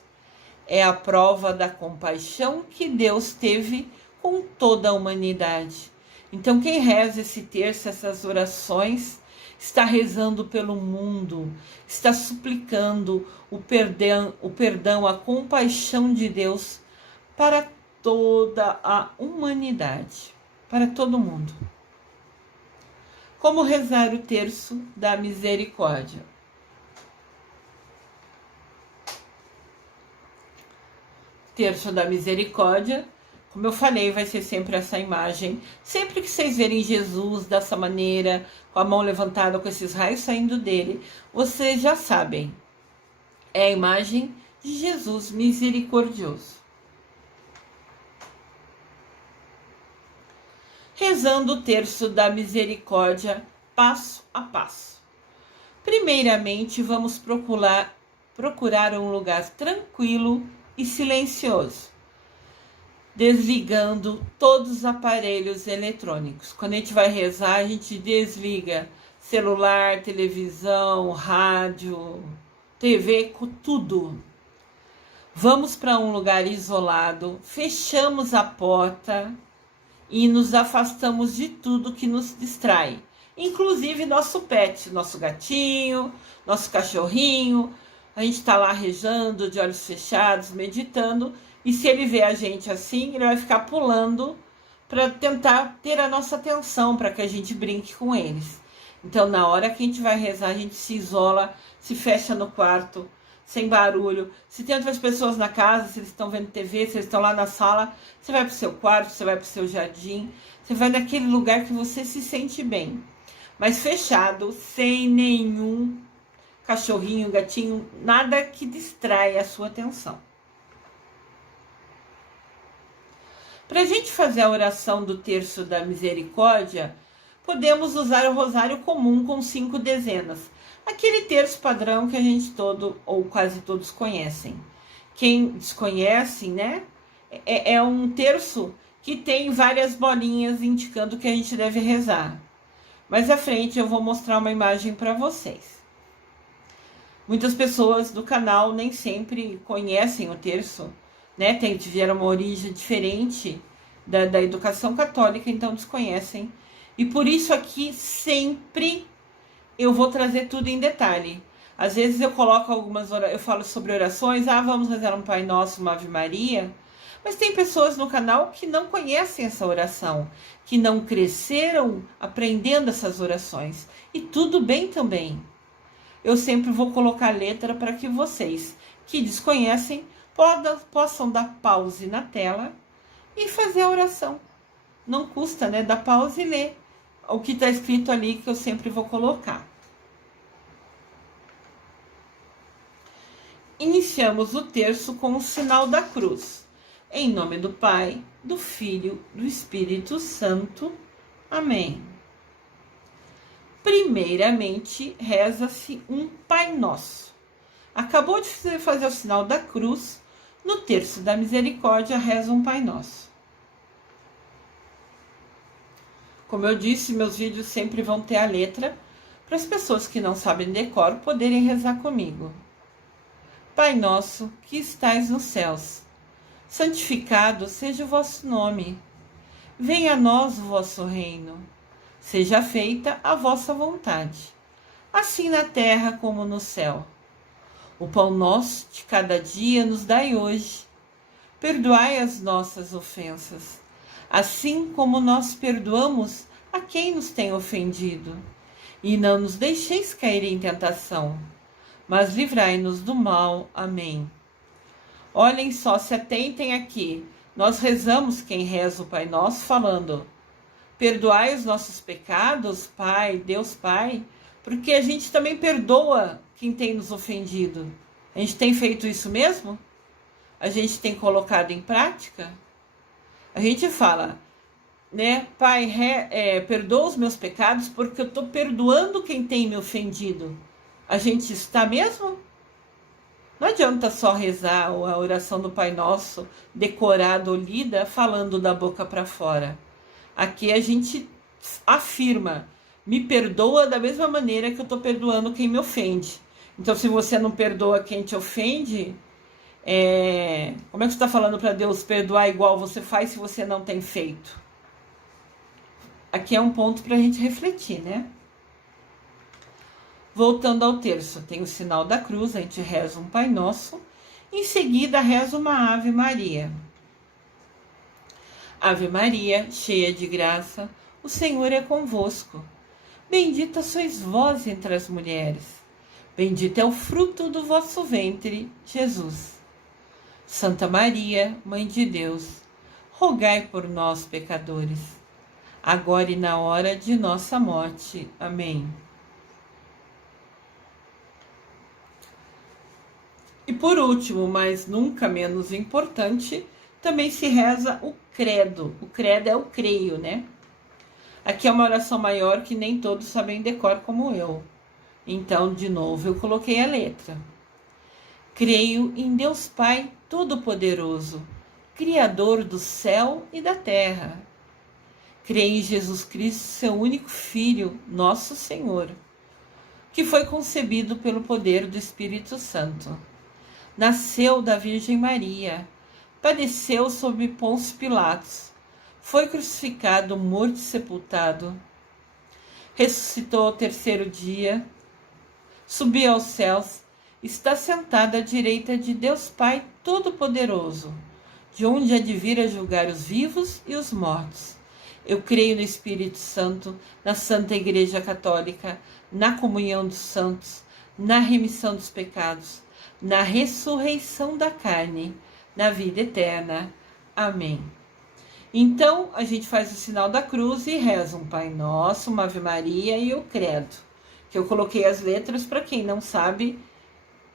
É a prova da compaixão que Deus teve com toda a humanidade. Então, quem reza esse terço, essas orações, está rezando pelo mundo, está suplicando o perdão, a compaixão de Deus para toda a humanidade, para todo mundo. Como rezar o terço da misericórdia? Terço da misericórdia, como eu falei, vai ser sempre essa imagem. Sempre que vocês verem Jesus dessa maneira, com a mão levantada, com esses raios saindo dele, vocês já sabem. É a imagem de Jesus misericordioso. Rezando o terço da misericórdia, passo a passo. Primeiramente, vamos procurar um lugar tranquilo e silencioso, desligando todos os aparelhos eletrônicos. Quando a gente vai rezar, a gente desliga celular, televisão, rádio, TV, tudo. Vamos para um lugar isolado, fechamos a porta e nos afastamos de tudo que nos distrai, inclusive nosso pet, nosso gatinho, nosso cachorrinho. A gente está lá rezando, de olhos fechados, meditando, e se ele vê a gente assim, ele vai ficar pulando para tentar ter a nossa atenção, para que a gente brinque com eles. Então, na hora que a gente vai rezar, a gente se isola, se fecha no quarto, sem barulho. Se tem outras pessoas na casa, se eles estão vendo TV, se eles estão lá na sala, você vai para o seu quarto, você vai para o seu jardim, você vai naquele lugar que você se sente bem. Mas fechado, sem nenhum cachorrinho, gatinho, nada que distraia a sua atenção. Para a gente fazer a oração do terço da misericórdia, podemos usar o rosário comum com 5 dezenas. Aquele terço padrão que a gente todo ou quase todos conhecem. Quem desconhece, né? É um terço que tem várias bolinhas indicando que a gente deve rezar. Mais à frente eu vou mostrar uma imagem para vocês. Muitas pessoas do canal nem sempre conhecem o terço, né? Tiveram uma origem diferente da educação católica, então desconhecem. E por isso aqui sempre eu vou trazer tudo em detalhe. Às vezes eu coloco eu falo sobre orações, vamos rezar um Pai Nosso, uma Ave Maria. Mas tem pessoas no canal que não conhecem essa oração, que não cresceram aprendendo essas orações. E tudo bem também. Eu sempre vou colocar letra para que vocês que desconhecem possam dar pause na tela e fazer a oração. Não custa, né? Dar pause e ler o que está escrito ali, que eu sempre vou colocar. Iniciamos o terço com o sinal da cruz. Em nome do Pai, do Filho, do Espírito Santo. Amém. Primeiramente, reza-se um Pai Nosso. Acabou de fazer o sinal da cruz, No terço da misericórdia, reza um Pai Nosso. Como eu disse, meus vídeos sempre vão ter a letra para as pessoas que não sabem decor poderem rezar comigo. Pai nosso, que estais nos céus, santificado seja o vosso nome. Venha a nós o vosso reino. Seja feita a vossa vontade, assim na terra como no céu. O pão nosso de cada dia nos dai hoje. Perdoai as nossas ofensas, assim como nós perdoamos a quem nos tem ofendido. E não nos deixeis cair em tentação, mas livrai-nos do mal. Amém. Olhem só, se atentem aqui. Nós rezamos, quem reza o Pai Nosso, falando: perdoai os nossos pecados, Pai, Deus Pai, porque a gente também perdoa quem tem nos ofendido. A gente tem feito isso mesmo? A gente tem colocado em prática? A gente fala, né, Pai, perdoa os meus pecados porque eu estou perdoando quem tem me ofendido. A gente está mesmo? Não adianta só rezar a oração do Pai Nosso, decorada ou lida, falando da boca para fora. Aqui a gente afirma, me perdoa da mesma maneira que eu estou perdoando quem me ofende. Então, se você não perdoa quem te ofende, como é que você está falando para Deus perdoar igual você faz se você não tem feito? Aqui é um ponto para a gente refletir, né? Voltando ao terço, tem o sinal da cruz, a gente reza um Pai Nosso, em seguida reza uma Ave Maria. Ave Maria, cheia de graça, o Senhor é convosco. Bendita sois vós entre as mulheres, bendito é o fruto do vosso ventre, Jesus. Santa Maria, Mãe de Deus, rogai por nós, pecadores, agora e na hora de nossa morte. Amém. E por último, mas nunca menos importante, também se reza o credo. O credo é o creio, né? Aqui é uma oração maior que nem todos sabem decor como eu. Então, de novo, eu coloquei a letra. Creio em Deus Pai Todo-Poderoso, Criador do céu e da terra. Creio em Jesus Cristo, seu único Filho, nosso Senhor, que foi concebido pelo poder do Espírito Santo. Nasceu da Virgem Maria, padeceu sob Pôncio Pilatos, foi crucificado, morto e sepultado, ressuscitou ao terceiro dia, subiu aos céus, está sentado à direita de Deus Pai Todo-Poderoso, de onde há de vir a julgar os vivos e os mortos. Eu creio no Espírito Santo, na Santa Igreja Católica, na comunhão dos santos, na remissão dos pecados, na ressurreição da carne, na vida eterna. Amém. Então, a gente faz o sinal da cruz e reza um Pai Nosso, uma Ave Maria e o Credo, que eu coloquei as letras para quem não sabe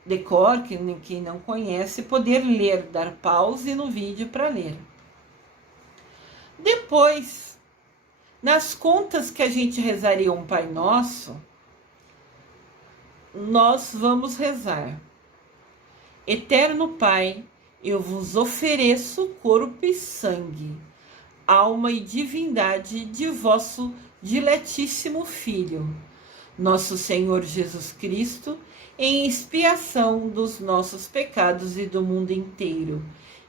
decor, quem não conhece, poder ler, dar pause no vídeo para ler. Depois, nas contas que a gente rezaria um Pai Nosso, nós vamos rezar: Eterno Pai, eu vos ofereço corpo e sangue, alma e divindade de vosso diletíssimo Filho, nosso Senhor Jesus Cristo, em expiação dos nossos pecados e do mundo inteiro.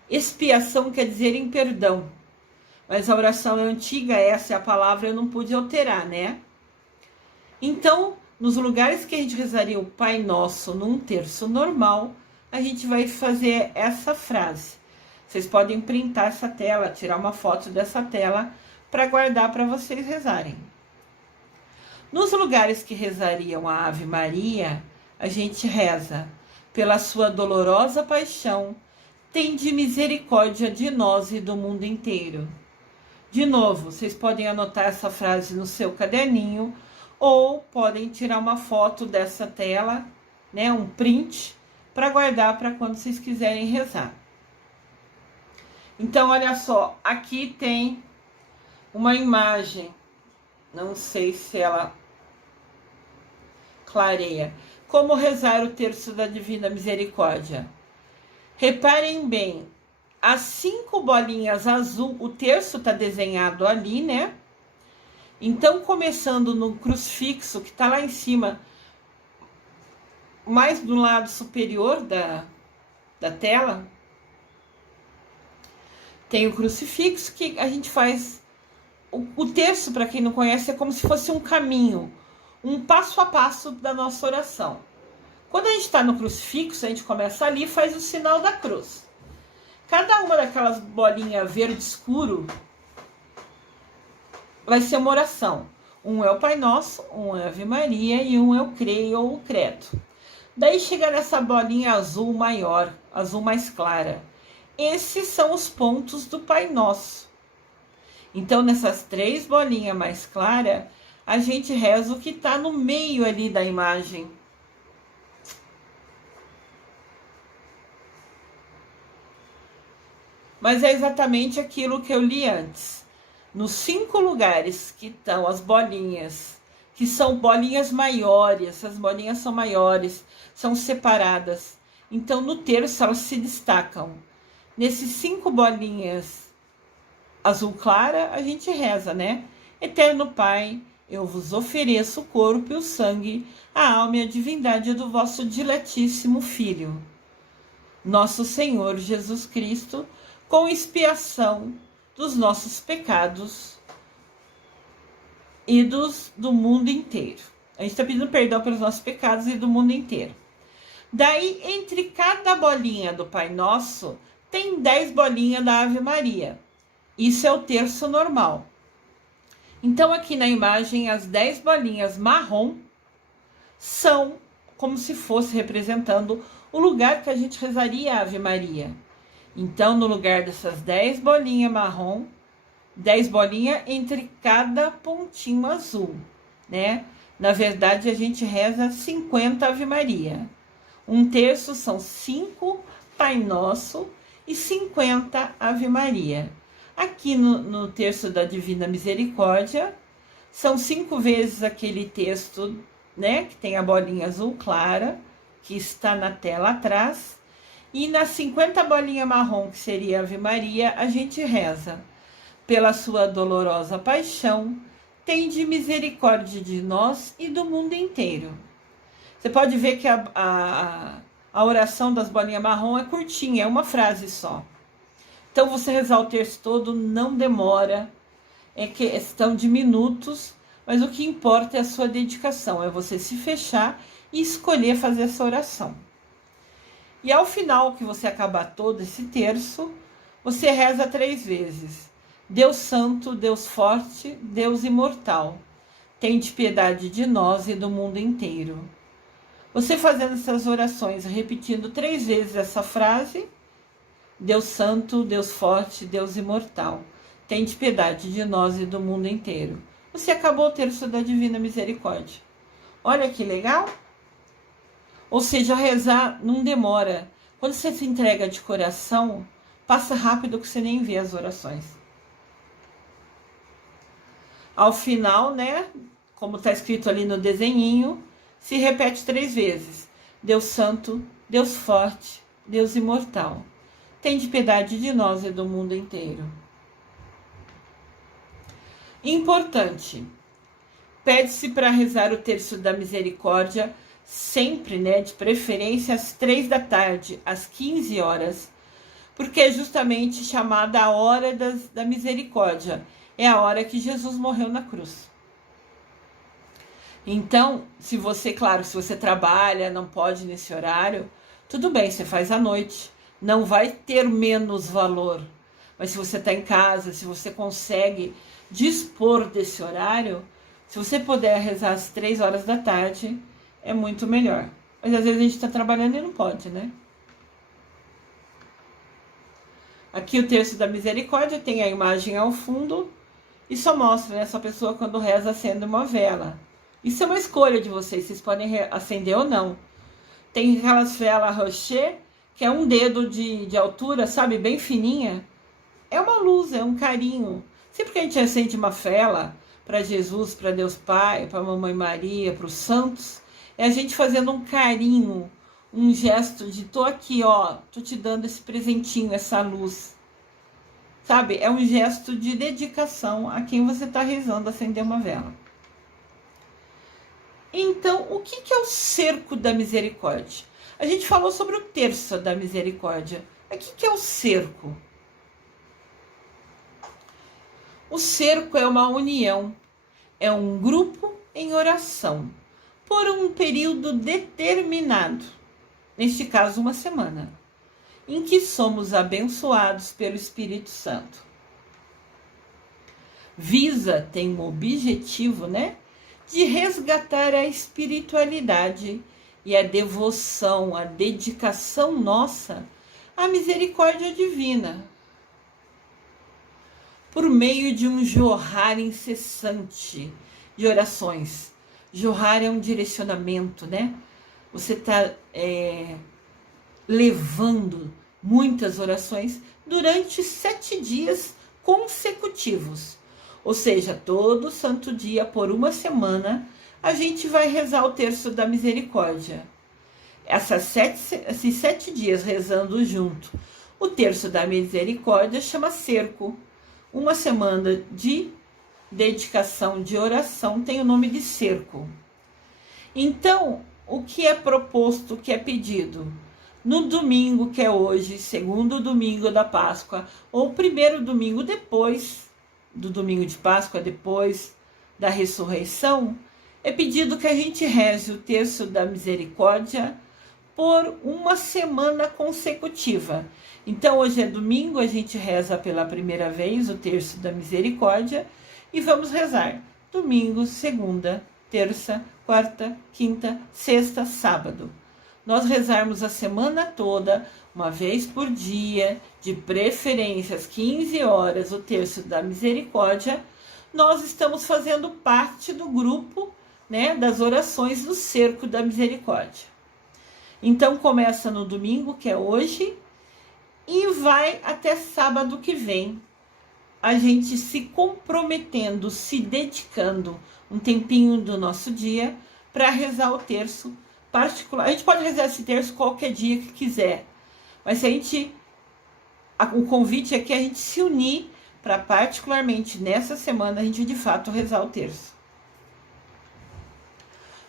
Expiação quer dizer em perdão, mas a oração é antiga, essa é a palavra, eu não pude alterar, né? Então, nos lugares que a gente rezaria o Pai Nosso num terço normal, a gente vai fazer essa frase. Vocês podem printar essa tela, tirar uma foto dessa tela para guardar para vocês rezarem. Nos lugares que rezariam a Ave Maria, a gente reza: pela sua dolorosa paixão, tende misericórdia de nós e do mundo inteiro. De novo, vocês podem anotar essa frase no seu caderninho ou podem tirar uma foto dessa tela, né, um print, para guardar para quando vocês quiserem rezar. Então, olha só, aqui tem uma imagem, não sei se ela clareia. Como rezar o terço da Divina Misericórdia? Reparem bem, as 5 bolinhas azul, o terço está desenhado ali, né? Então, começando no crucifixo, que está lá em cima, mais do lado superior da tela, tem o crucifixo, que a gente faz. O terço, para quem não conhece, é como se fosse um caminho, um passo a passo da nossa oração. Quando a gente está no crucifixo, a gente começa ali e faz o sinal da cruz. Cada uma daquelas bolinhas verde escuro vai ser uma oração. Um é o Pai Nosso, um é a Ave Maria e um é o Creio ou o Credo. Daí chega nessa bolinha azul maior, azul mais clara. Esses são os pontos do Pai Nosso. Então, nessas 3 bolinhas mais claras, a gente reza o que está no meio ali da imagem. Mas é exatamente aquilo que eu li antes. Nos 5 lugares que estão as bolinhas, que são bolinhas maiores, essas bolinhas são maiores, são separadas. Então, no terço, elas se destacam. Nesses 5 bolinhas azul clara, a gente reza, né? Eterno Pai, eu vos ofereço o corpo e o sangue, a alma e a divindade do vosso diletíssimo Filho, nosso Senhor Jesus Cristo, com expiação dos nossos pecados e do mundo inteiro. A gente está pedindo perdão pelos nossos pecados e do mundo inteiro. Daí, entre cada bolinha do Pai Nosso, tem 10 bolinhas da Ave Maria. Isso é o terço normal. Então, aqui na imagem, as 10 bolinhas marrom são como se fosse representando o lugar que a gente rezaria a Ave Maria. Então, no lugar dessas 10 bolinhas marrom, 10 bolinhas entre cada pontinho azul, né? Na verdade, a gente reza 50 Ave Maria. Um terço são 5 Pai Nosso e 50 Ave Maria. Aqui no terço da Divina Misericórdia, são 5 vezes aquele texto, né? Que tem a bolinha azul clara, que está na tela atrás. E nas 50 bolinhas marrom, que seria Ave Maria, a gente reza: pela sua dolorosa paixão, tende misericórdia de nós e do mundo inteiro. Você pode ver que a oração das bolinhas marrom é curtinha, é uma frase só. Então, você rezar o terço todo não demora, é questão de minutos, mas o que importa é a sua dedicação, é você se fechar e escolher fazer essa oração. E ao final que você acabar todo esse terço, você reza 3 vezes. Deus Santo, Deus Forte, Deus Imortal, tende piedade de nós e do mundo inteiro. Você fazendo essas orações, repetindo 3 vezes essa frase: Deus Santo, Deus Forte, Deus Imortal, tende piedade de nós e do mundo inteiro. Você acabou o terço da Divina Misericórdia. Olha que legal! Ou seja, rezar não demora. Quando você se entrega de coração, passa rápido que você nem vê as orações. Ao final, né, como está escrito ali no desenhinho, se repete 3 vezes. Deus Santo, Deus Forte, Deus Imortal, tende piedade de nós e do mundo inteiro. Importante, pede-se para rezar o terço da misericórdia sempre, né, de preferência às 3 da tarde, às 15 horas, porque é justamente chamada a hora da misericórdia. É a hora que Jesus morreu na cruz. Então, se você trabalha, não pode nesse horário, tudo bem, você faz à noite. Não vai ter menos valor. Mas se você está em casa, se você consegue dispor desse horário, se você puder rezar às 3 horas da tarde, é muito melhor. Mas às vezes a gente está trabalhando e não pode, né? Aqui o terço da misericórdia tem a imagem ao fundo e só mostra, né, essa pessoa quando reza acende uma vela. Isso é uma escolha de vocês podem acender ou não. Tem aquelas velas rocher, que é um dedo de altura, sabe, bem fininha. É uma luz, é um carinho. Sempre que a gente acende uma vela para Jesus, para Deus Pai, para a Mamãe Maria, para os santos, é a gente fazendo um carinho, um gesto de tô aqui, ó, tô te dando esse presentinho, essa luz. Sabe? É um gesto de dedicação a quem você está rezando acender uma vela. Então, o que é o cerco da misericórdia? A gente falou sobre o terço da misericórdia. Mas o que é o cerco? O cerco é uma união, é um grupo em oração, por um período determinado, neste caso uma semana, em que somos abençoados pelo Espírito Santo. Visa, tem um objetivo, né? De resgatar a espiritualidade e a devoção, a dedicação nossa à misericórdia divina, por meio de um jorrar incessante de orações. Jorrar é um direcionamento, né? Você está levando muitas orações durante 7 dias consecutivos. Ou seja, todo santo dia, por uma semana, a gente vai rezar o terço da misericórdia. Esses 7 dias rezando junto. O terço da misericórdia chama cerco. Uma semana de dedicação, de oração, tem o nome de cerco. Então, o que é proposto, o que é pedido? No domingo, que é hoje, segundo domingo da Páscoa, ou primeiro domingo depois do domingo de Páscoa, depois da ressurreição, é pedido que a gente reze o terço da misericórdia por uma semana consecutiva. Então, hoje é domingo, a gente reza pela primeira vez o terço da misericórdia e vamos rezar domingo, segunda, terça, quarta, quinta, sexta, sábado. Nós rezarmos a semana toda, uma vez por dia, de preferência às 15 horas, o terço da misericórdia, nós estamos fazendo parte do grupo, né, das orações do cerco da misericórdia. Então começa no domingo, que é hoje, e vai até sábado que vem, a gente se comprometendo, se dedicando um tempinho do nosso dia para rezar o terço particular. A gente pode rezar esse terço qualquer dia que quiser, mas o convite é que a gente se unir para particularmente nessa semana a gente de fato rezar o terço.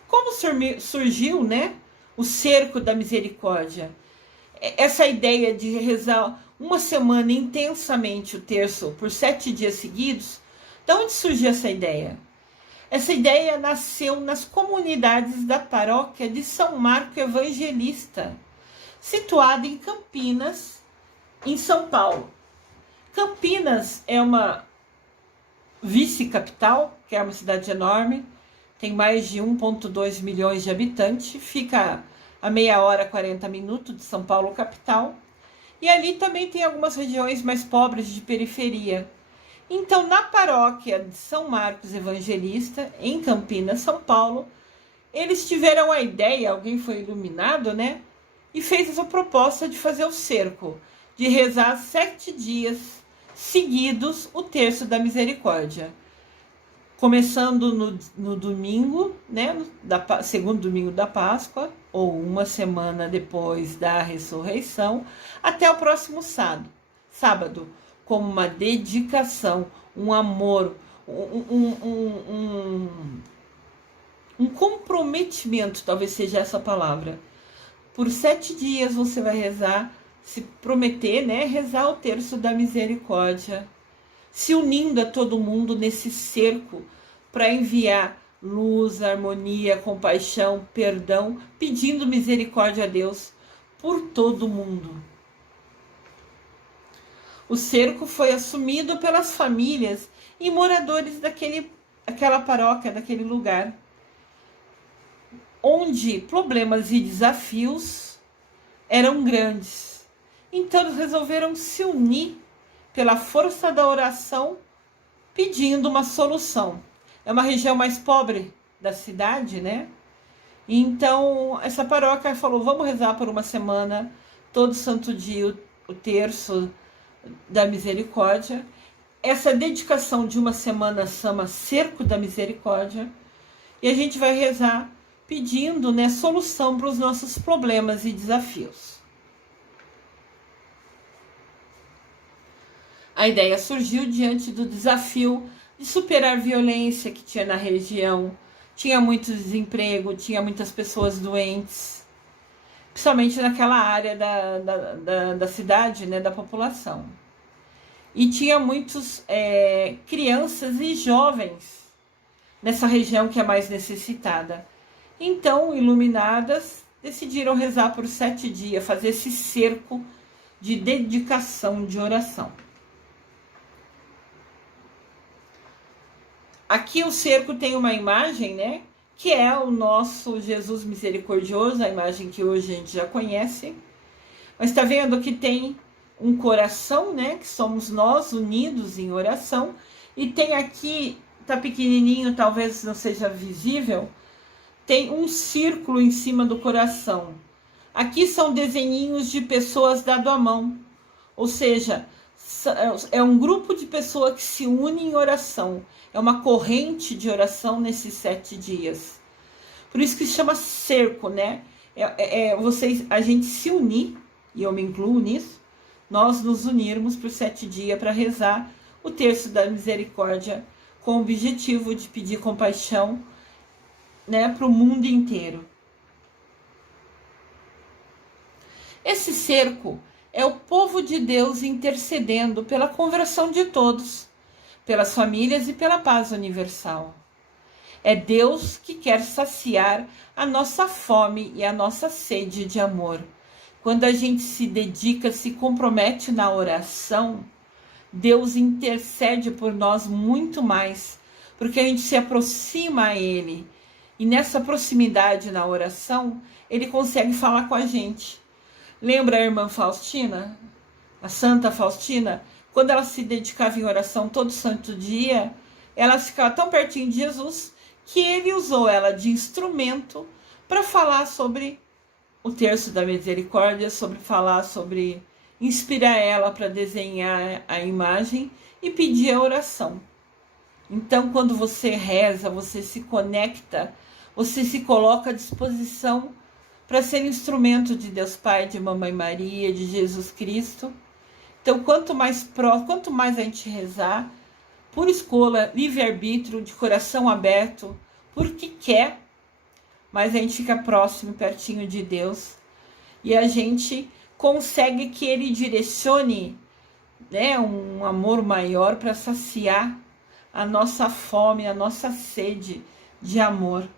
Como surgiu, né, o cerco da misericórdia? Essa ideia de rezar uma semana intensamente o terço por 7 dias seguidos, de onde surgiu essa ideia? Essa ideia nasceu nas comunidades da paróquia de São Marco Evangelista, situada em Campinas, em São Paulo. Campinas é uma vice-capital, que é uma cidade enorme, tem mais de 1,2 milhões de habitantes, fica a meia hora, 40 minutos de São Paulo, capital. E ali também tem algumas regiões mais pobres de periferia. Então, na paróquia de São Marcos Evangelista, em Campinas, São Paulo, eles tiveram a ideia, alguém foi iluminado, né? E fez essa proposta de fazer o cerco, de rezar 7 dias seguidos o terço da misericórdia. Começando no domingo, né, segundo domingo da Páscoa, ou uma semana depois da ressurreição, até o próximo sábado, como uma dedicação, um amor, um comprometimento, talvez seja essa palavra. Por 7 dias você vai rezar, se prometer, né, rezar o terço da misericórdia, se unindo a todo mundo nesse cerco para enviar luz, harmonia, compaixão, perdão, pedindo misericórdia a Deus por todo mundo. O cerco foi assumido pelas famílias e moradores daquela paróquia, daquele lugar, onde problemas e desafios eram grandes. Então eles resolveram se unir pela força da oração, pedindo uma solução. É uma região mais pobre da cidade, né? Então, essa paróquia falou, vamos rezar por uma semana, todo santo dia, o terço da misericórdia. Essa dedicação de uma semana chama Cerco da Misericórdia. E a gente vai rezar pedindo, né, solução para os nossos problemas e desafios. A ideia surgiu diante do desafio de superar a violência que tinha na região. Tinha muito desemprego, tinha muitas pessoas doentes, principalmente naquela área da cidade, né, da população. E tinha muitos crianças e jovens nessa região que é mais necessitada. Então, iluminadas, decidiram rezar por 7 dias, fazer esse cerco de dedicação, de oração. Aqui o cerco tem uma imagem, né? Que é o nosso Jesus misericordioso, a imagem que hoje a gente já conhece. Mas está vendo que tem um coração, né? Que somos nós unidos em oração. E tem aqui, tá pequenininho, talvez não seja visível, tem um círculo em cima do coração. Aqui são desenhinhos de pessoas dado a mão. Ou seja, é um grupo de pessoas que se unem em oração. É uma corrente de oração nesses 7 dias. Por isso que se chama cerco, né? A gente se unir, e eu me incluo nisso, nós nos unirmos por 7 dias para rezar o terço da misericórdia, com o objetivo de pedir compaixão, né, para o mundo inteiro. Esse cerco é o povo de Deus intercedendo pela conversão de todos, pelas famílias e pela paz universal. É Deus que quer saciar a nossa fome e a nossa sede de amor. Quando a gente se dedica, se compromete na oração, Deus intercede por nós muito mais, porque a gente se aproxima a Ele. E nessa proximidade na oração, Ele consegue falar com a gente. Lembra a irmã Faustina? A Santa Faustina? Quando ela se dedicava em oração todo santo dia, ela ficava tão pertinho de Jesus que ele usou ela de instrumento para falar sobre o terço da misericórdia, sobre inspirar ela para desenhar a imagem e pedir a oração. Então, quando você reza, você se conecta, você se coloca à disposição para ser instrumento de Deus Pai, de Mamãe Maria, de Jesus Cristo. Então, quanto mais a gente rezar, por escolha, livre-arbítrio, de coração aberto, porque quer, mas a gente fica próximo, pertinho de Deus, e a gente consegue que Ele direcione, né, um amor maior para saciar a nossa fome, a nossa sede de amor.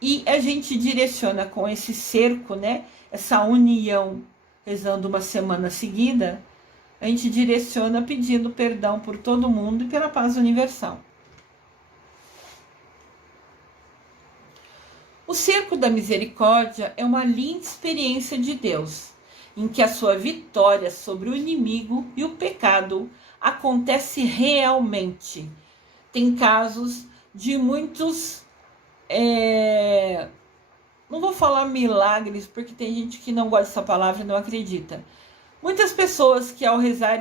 E a gente direciona com esse cerco, né, essa união, rezando uma semana seguida, a gente direciona pedindo perdão por todo mundo e pela paz universal. O cerco da misericórdia é uma linda experiência de Deus, em que a sua vitória sobre o inimigo e o pecado acontece realmente. Tem casos de muitos, não vou falar milagres, porque tem gente que não gosta dessa palavra e não acredita. Muitas pessoas que ao rezar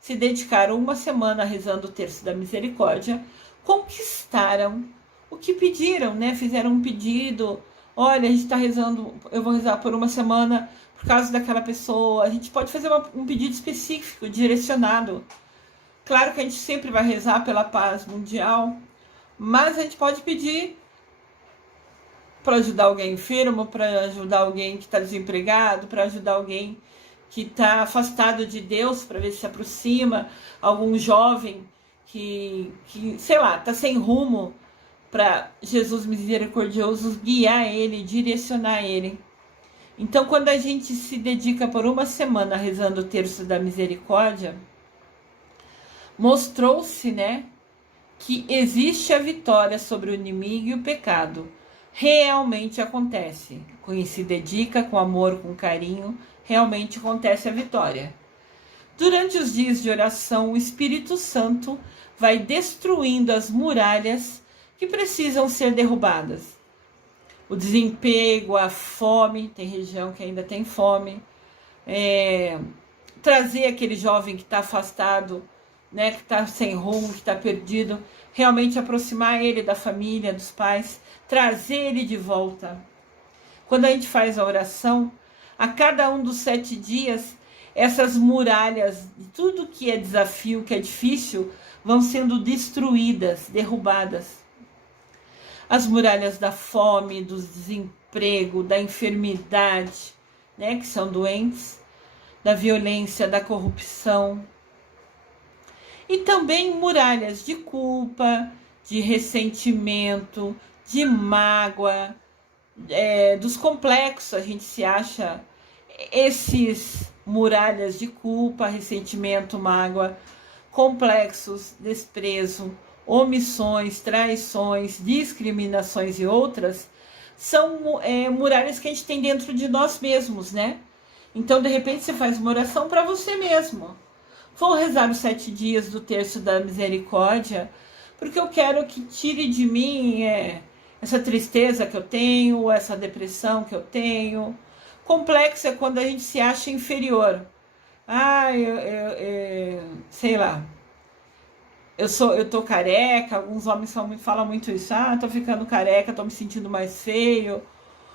se dedicaram uma semana rezando o terço da misericórdia, conquistaram o que pediram, né? Fizeram um pedido, olha, a gente está rezando, eu vou rezar por uma semana por causa daquela pessoa. A gente pode fazer um pedido específico, direcionado. Claro que a gente sempre vai rezar pela paz mundial, mas a gente pode pedir para ajudar alguém enfermo, para ajudar alguém que está desempregado, para ajudar alguém que está afastado de Deus, para ver se aproxima, algum jovem que sei lá, está sem rumo, para Jesus misericordioso guiar ele, direcionar ele. Então, quando a gente se dedica por uma semana rezando o terço da misericórdia, mostrou-se, né, que existe a vitória sobre o inimigo e o pecado. Realmente acontece. Quem se dedica com amor, com carinho, realmente acontece a vitória. Durante os dias de oração, o Espírito Santo vai destruindo as muralhas que precisam ser derrubadas. O desemprego, a fome, tem região que ainda tem fome, trazer aquele jovem que está afastado né, que está sem rumo, que está perdido, realmente aproximar ele da família, dos pais, trazer ele de volta. Quando a gente faz a oração, a cada um dos 7 dias, essas muralhas de tudo que é desafio, que é difícil, vão sendo destruídas, derrubadas. As muralhas da fome, do desemprego, da enfermidade, né, que são doentes, da violência, da corrupção. E também muralhas de culpa, de ressentimento, de mágoa, dos complexos. A gente se acha esses muralhas de culpa, ressentimento, mágoa, complexos, desprezo, omissões, traições, discriminações e outras, são muralhas que a gente tem dentro de nós mesmos, né? Então, de repente, você faz uma oração para você mesmo. Vou rezar os 7 dias do terço da misericórdia, porque eu quero que tire de mim essa tristeza que eu tenho, essa depressão que eu tenho. Complexo é quando a gente se acha inferior. Sei lá. Eu tô careca, alguns homens falam muito isso. Tô ficando careca, tô me sentindo mais feio,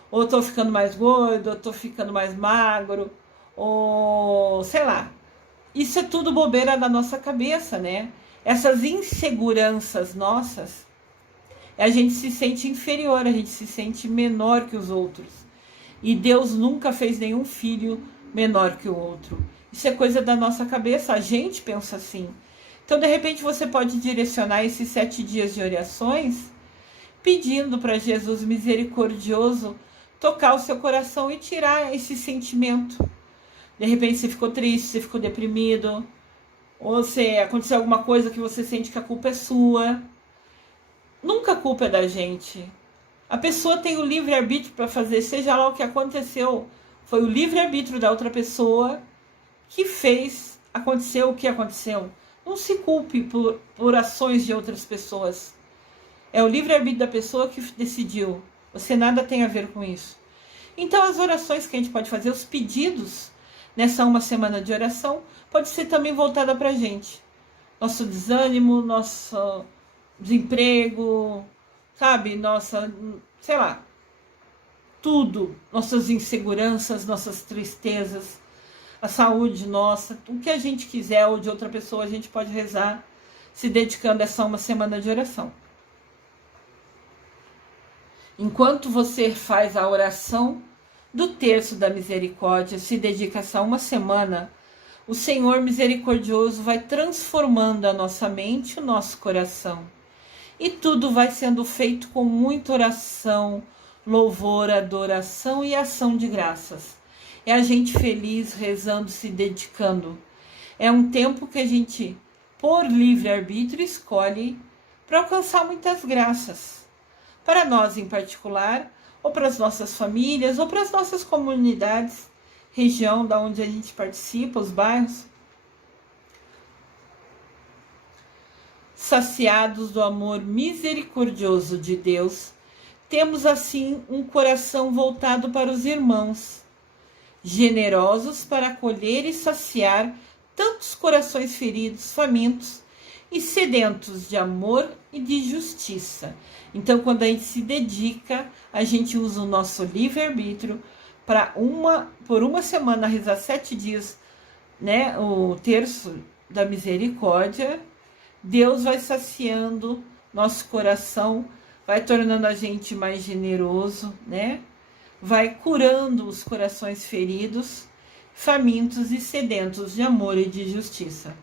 ou tô ficando mais gordo, ou tô ficando mais magro, ou sei lá. Isso é tudo bobeira da nossa cabeça, né? Essas inseguranças nossas, a gente se sente inferior, a gente se sente menor que os outros. E Deus nunca fez nenhum filho menor que o outro. Isso é coisa da nossa cabeça, a gente pensa assim. Então, de repente, você pode direcionar esses 7 dias de orações pedindo para Jesus misericordioso tocar o seu coração e tirar esse sentimento. De repente você ficou triste, você ficou deprimido, ou se aconteceu alguma coisa que você sente que a culpa é sua. Nunca a culpa é da gente. A pessoa tem o livre-arbítrio para fazer, seja lá o que aconteceu. Foi o livre-arbítrio da outra pessoa que fez acontecer o que aconteceu. Não se culpe por ações de outras pessoas. É o livre-arbítrio da pessoa que decidiu. Você nada tem a ver com isso. Então, as orações que a gente pode fazer, os pedidos nessa uma semana de oração, pode ser também voltada para a gente. Nosso desânimo, nosso desemprego, sabe? Nossa, sei lá, tudo. Nossas inseguranças, nossas tristezas, a saúde nossa, o que a gente quiser ou de outra pessoa, a gente pode rezar se dedicando a essa uma semana de oração. Enquanto você faz a oração do terço da misericórdia, se dedica a essa uma semana, o Senhor misericordioso vai transformando a nossa mente e o nosso coração. E tudo vai sendo feito com muita oração, louvor, adoração e ação de graças. É a gente feliz, rezando, se dedicando. É um tempo que a gente, por livre-arbítrio, escolhe para alcançar muitas graças. Para nós em particular, ou para as nossas famílias, ou para as nossas comunidades, região da onde a gente participa, os bairros. Saciados do amor misericordioso de Deus, temos assim um coração voltado para os irmãos, generosos para acolher e saciar tantos corações feridos, famintos e sedentos de amor e de justiça. Então, quando a gente se dedica, a gente usa o nosso livre-arbítrio para por uma semana rezar 7 dias, né, o terço da misericórdia. Deus vai saciando nosso coração, vai tornando a gente mais generoso, né? Vai curando os corações feridos, famintos e sedentos de amor e de justiça.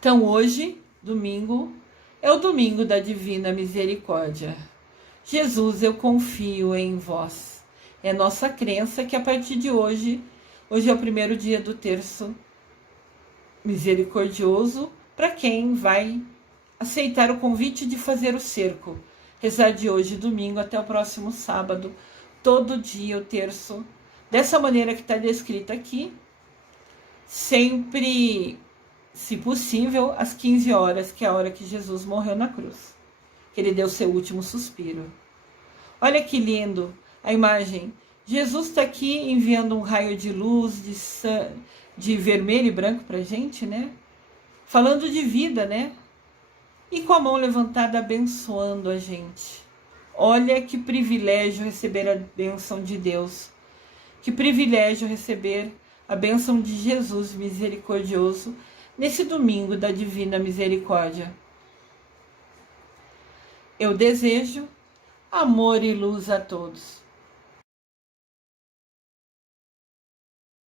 Então, hoje, domingo, é o domingo da Divina Misericórdia. Jesus, eu confio em vós. É nossa crença que a partir de hoje é o primeiro dia do terço misericordioso, para quem vai aceitar o convite de fazer o cerco. Rezar de hoje, domingo, até o próximo sábado, todo dia o terço, dessa maneira que está descrita aqui, sempre, se possível, às 15 horas, que é a hora que Jesus morreu na cruz, que ele deu seu último suspiro. Olha que lindo a imagem. Jesus está aqui enviando um raio de luz, de vermelho e branco pra gente, né? Falando de vida, né? E com a mão levantada abençoando a gente. Olha que privilégio receber a bênção de Deus. Que privilégio receber a bênção de Jesus misericordioso nesse domingo da Divina Misericórdia. Eu desejo amor e luz a todos.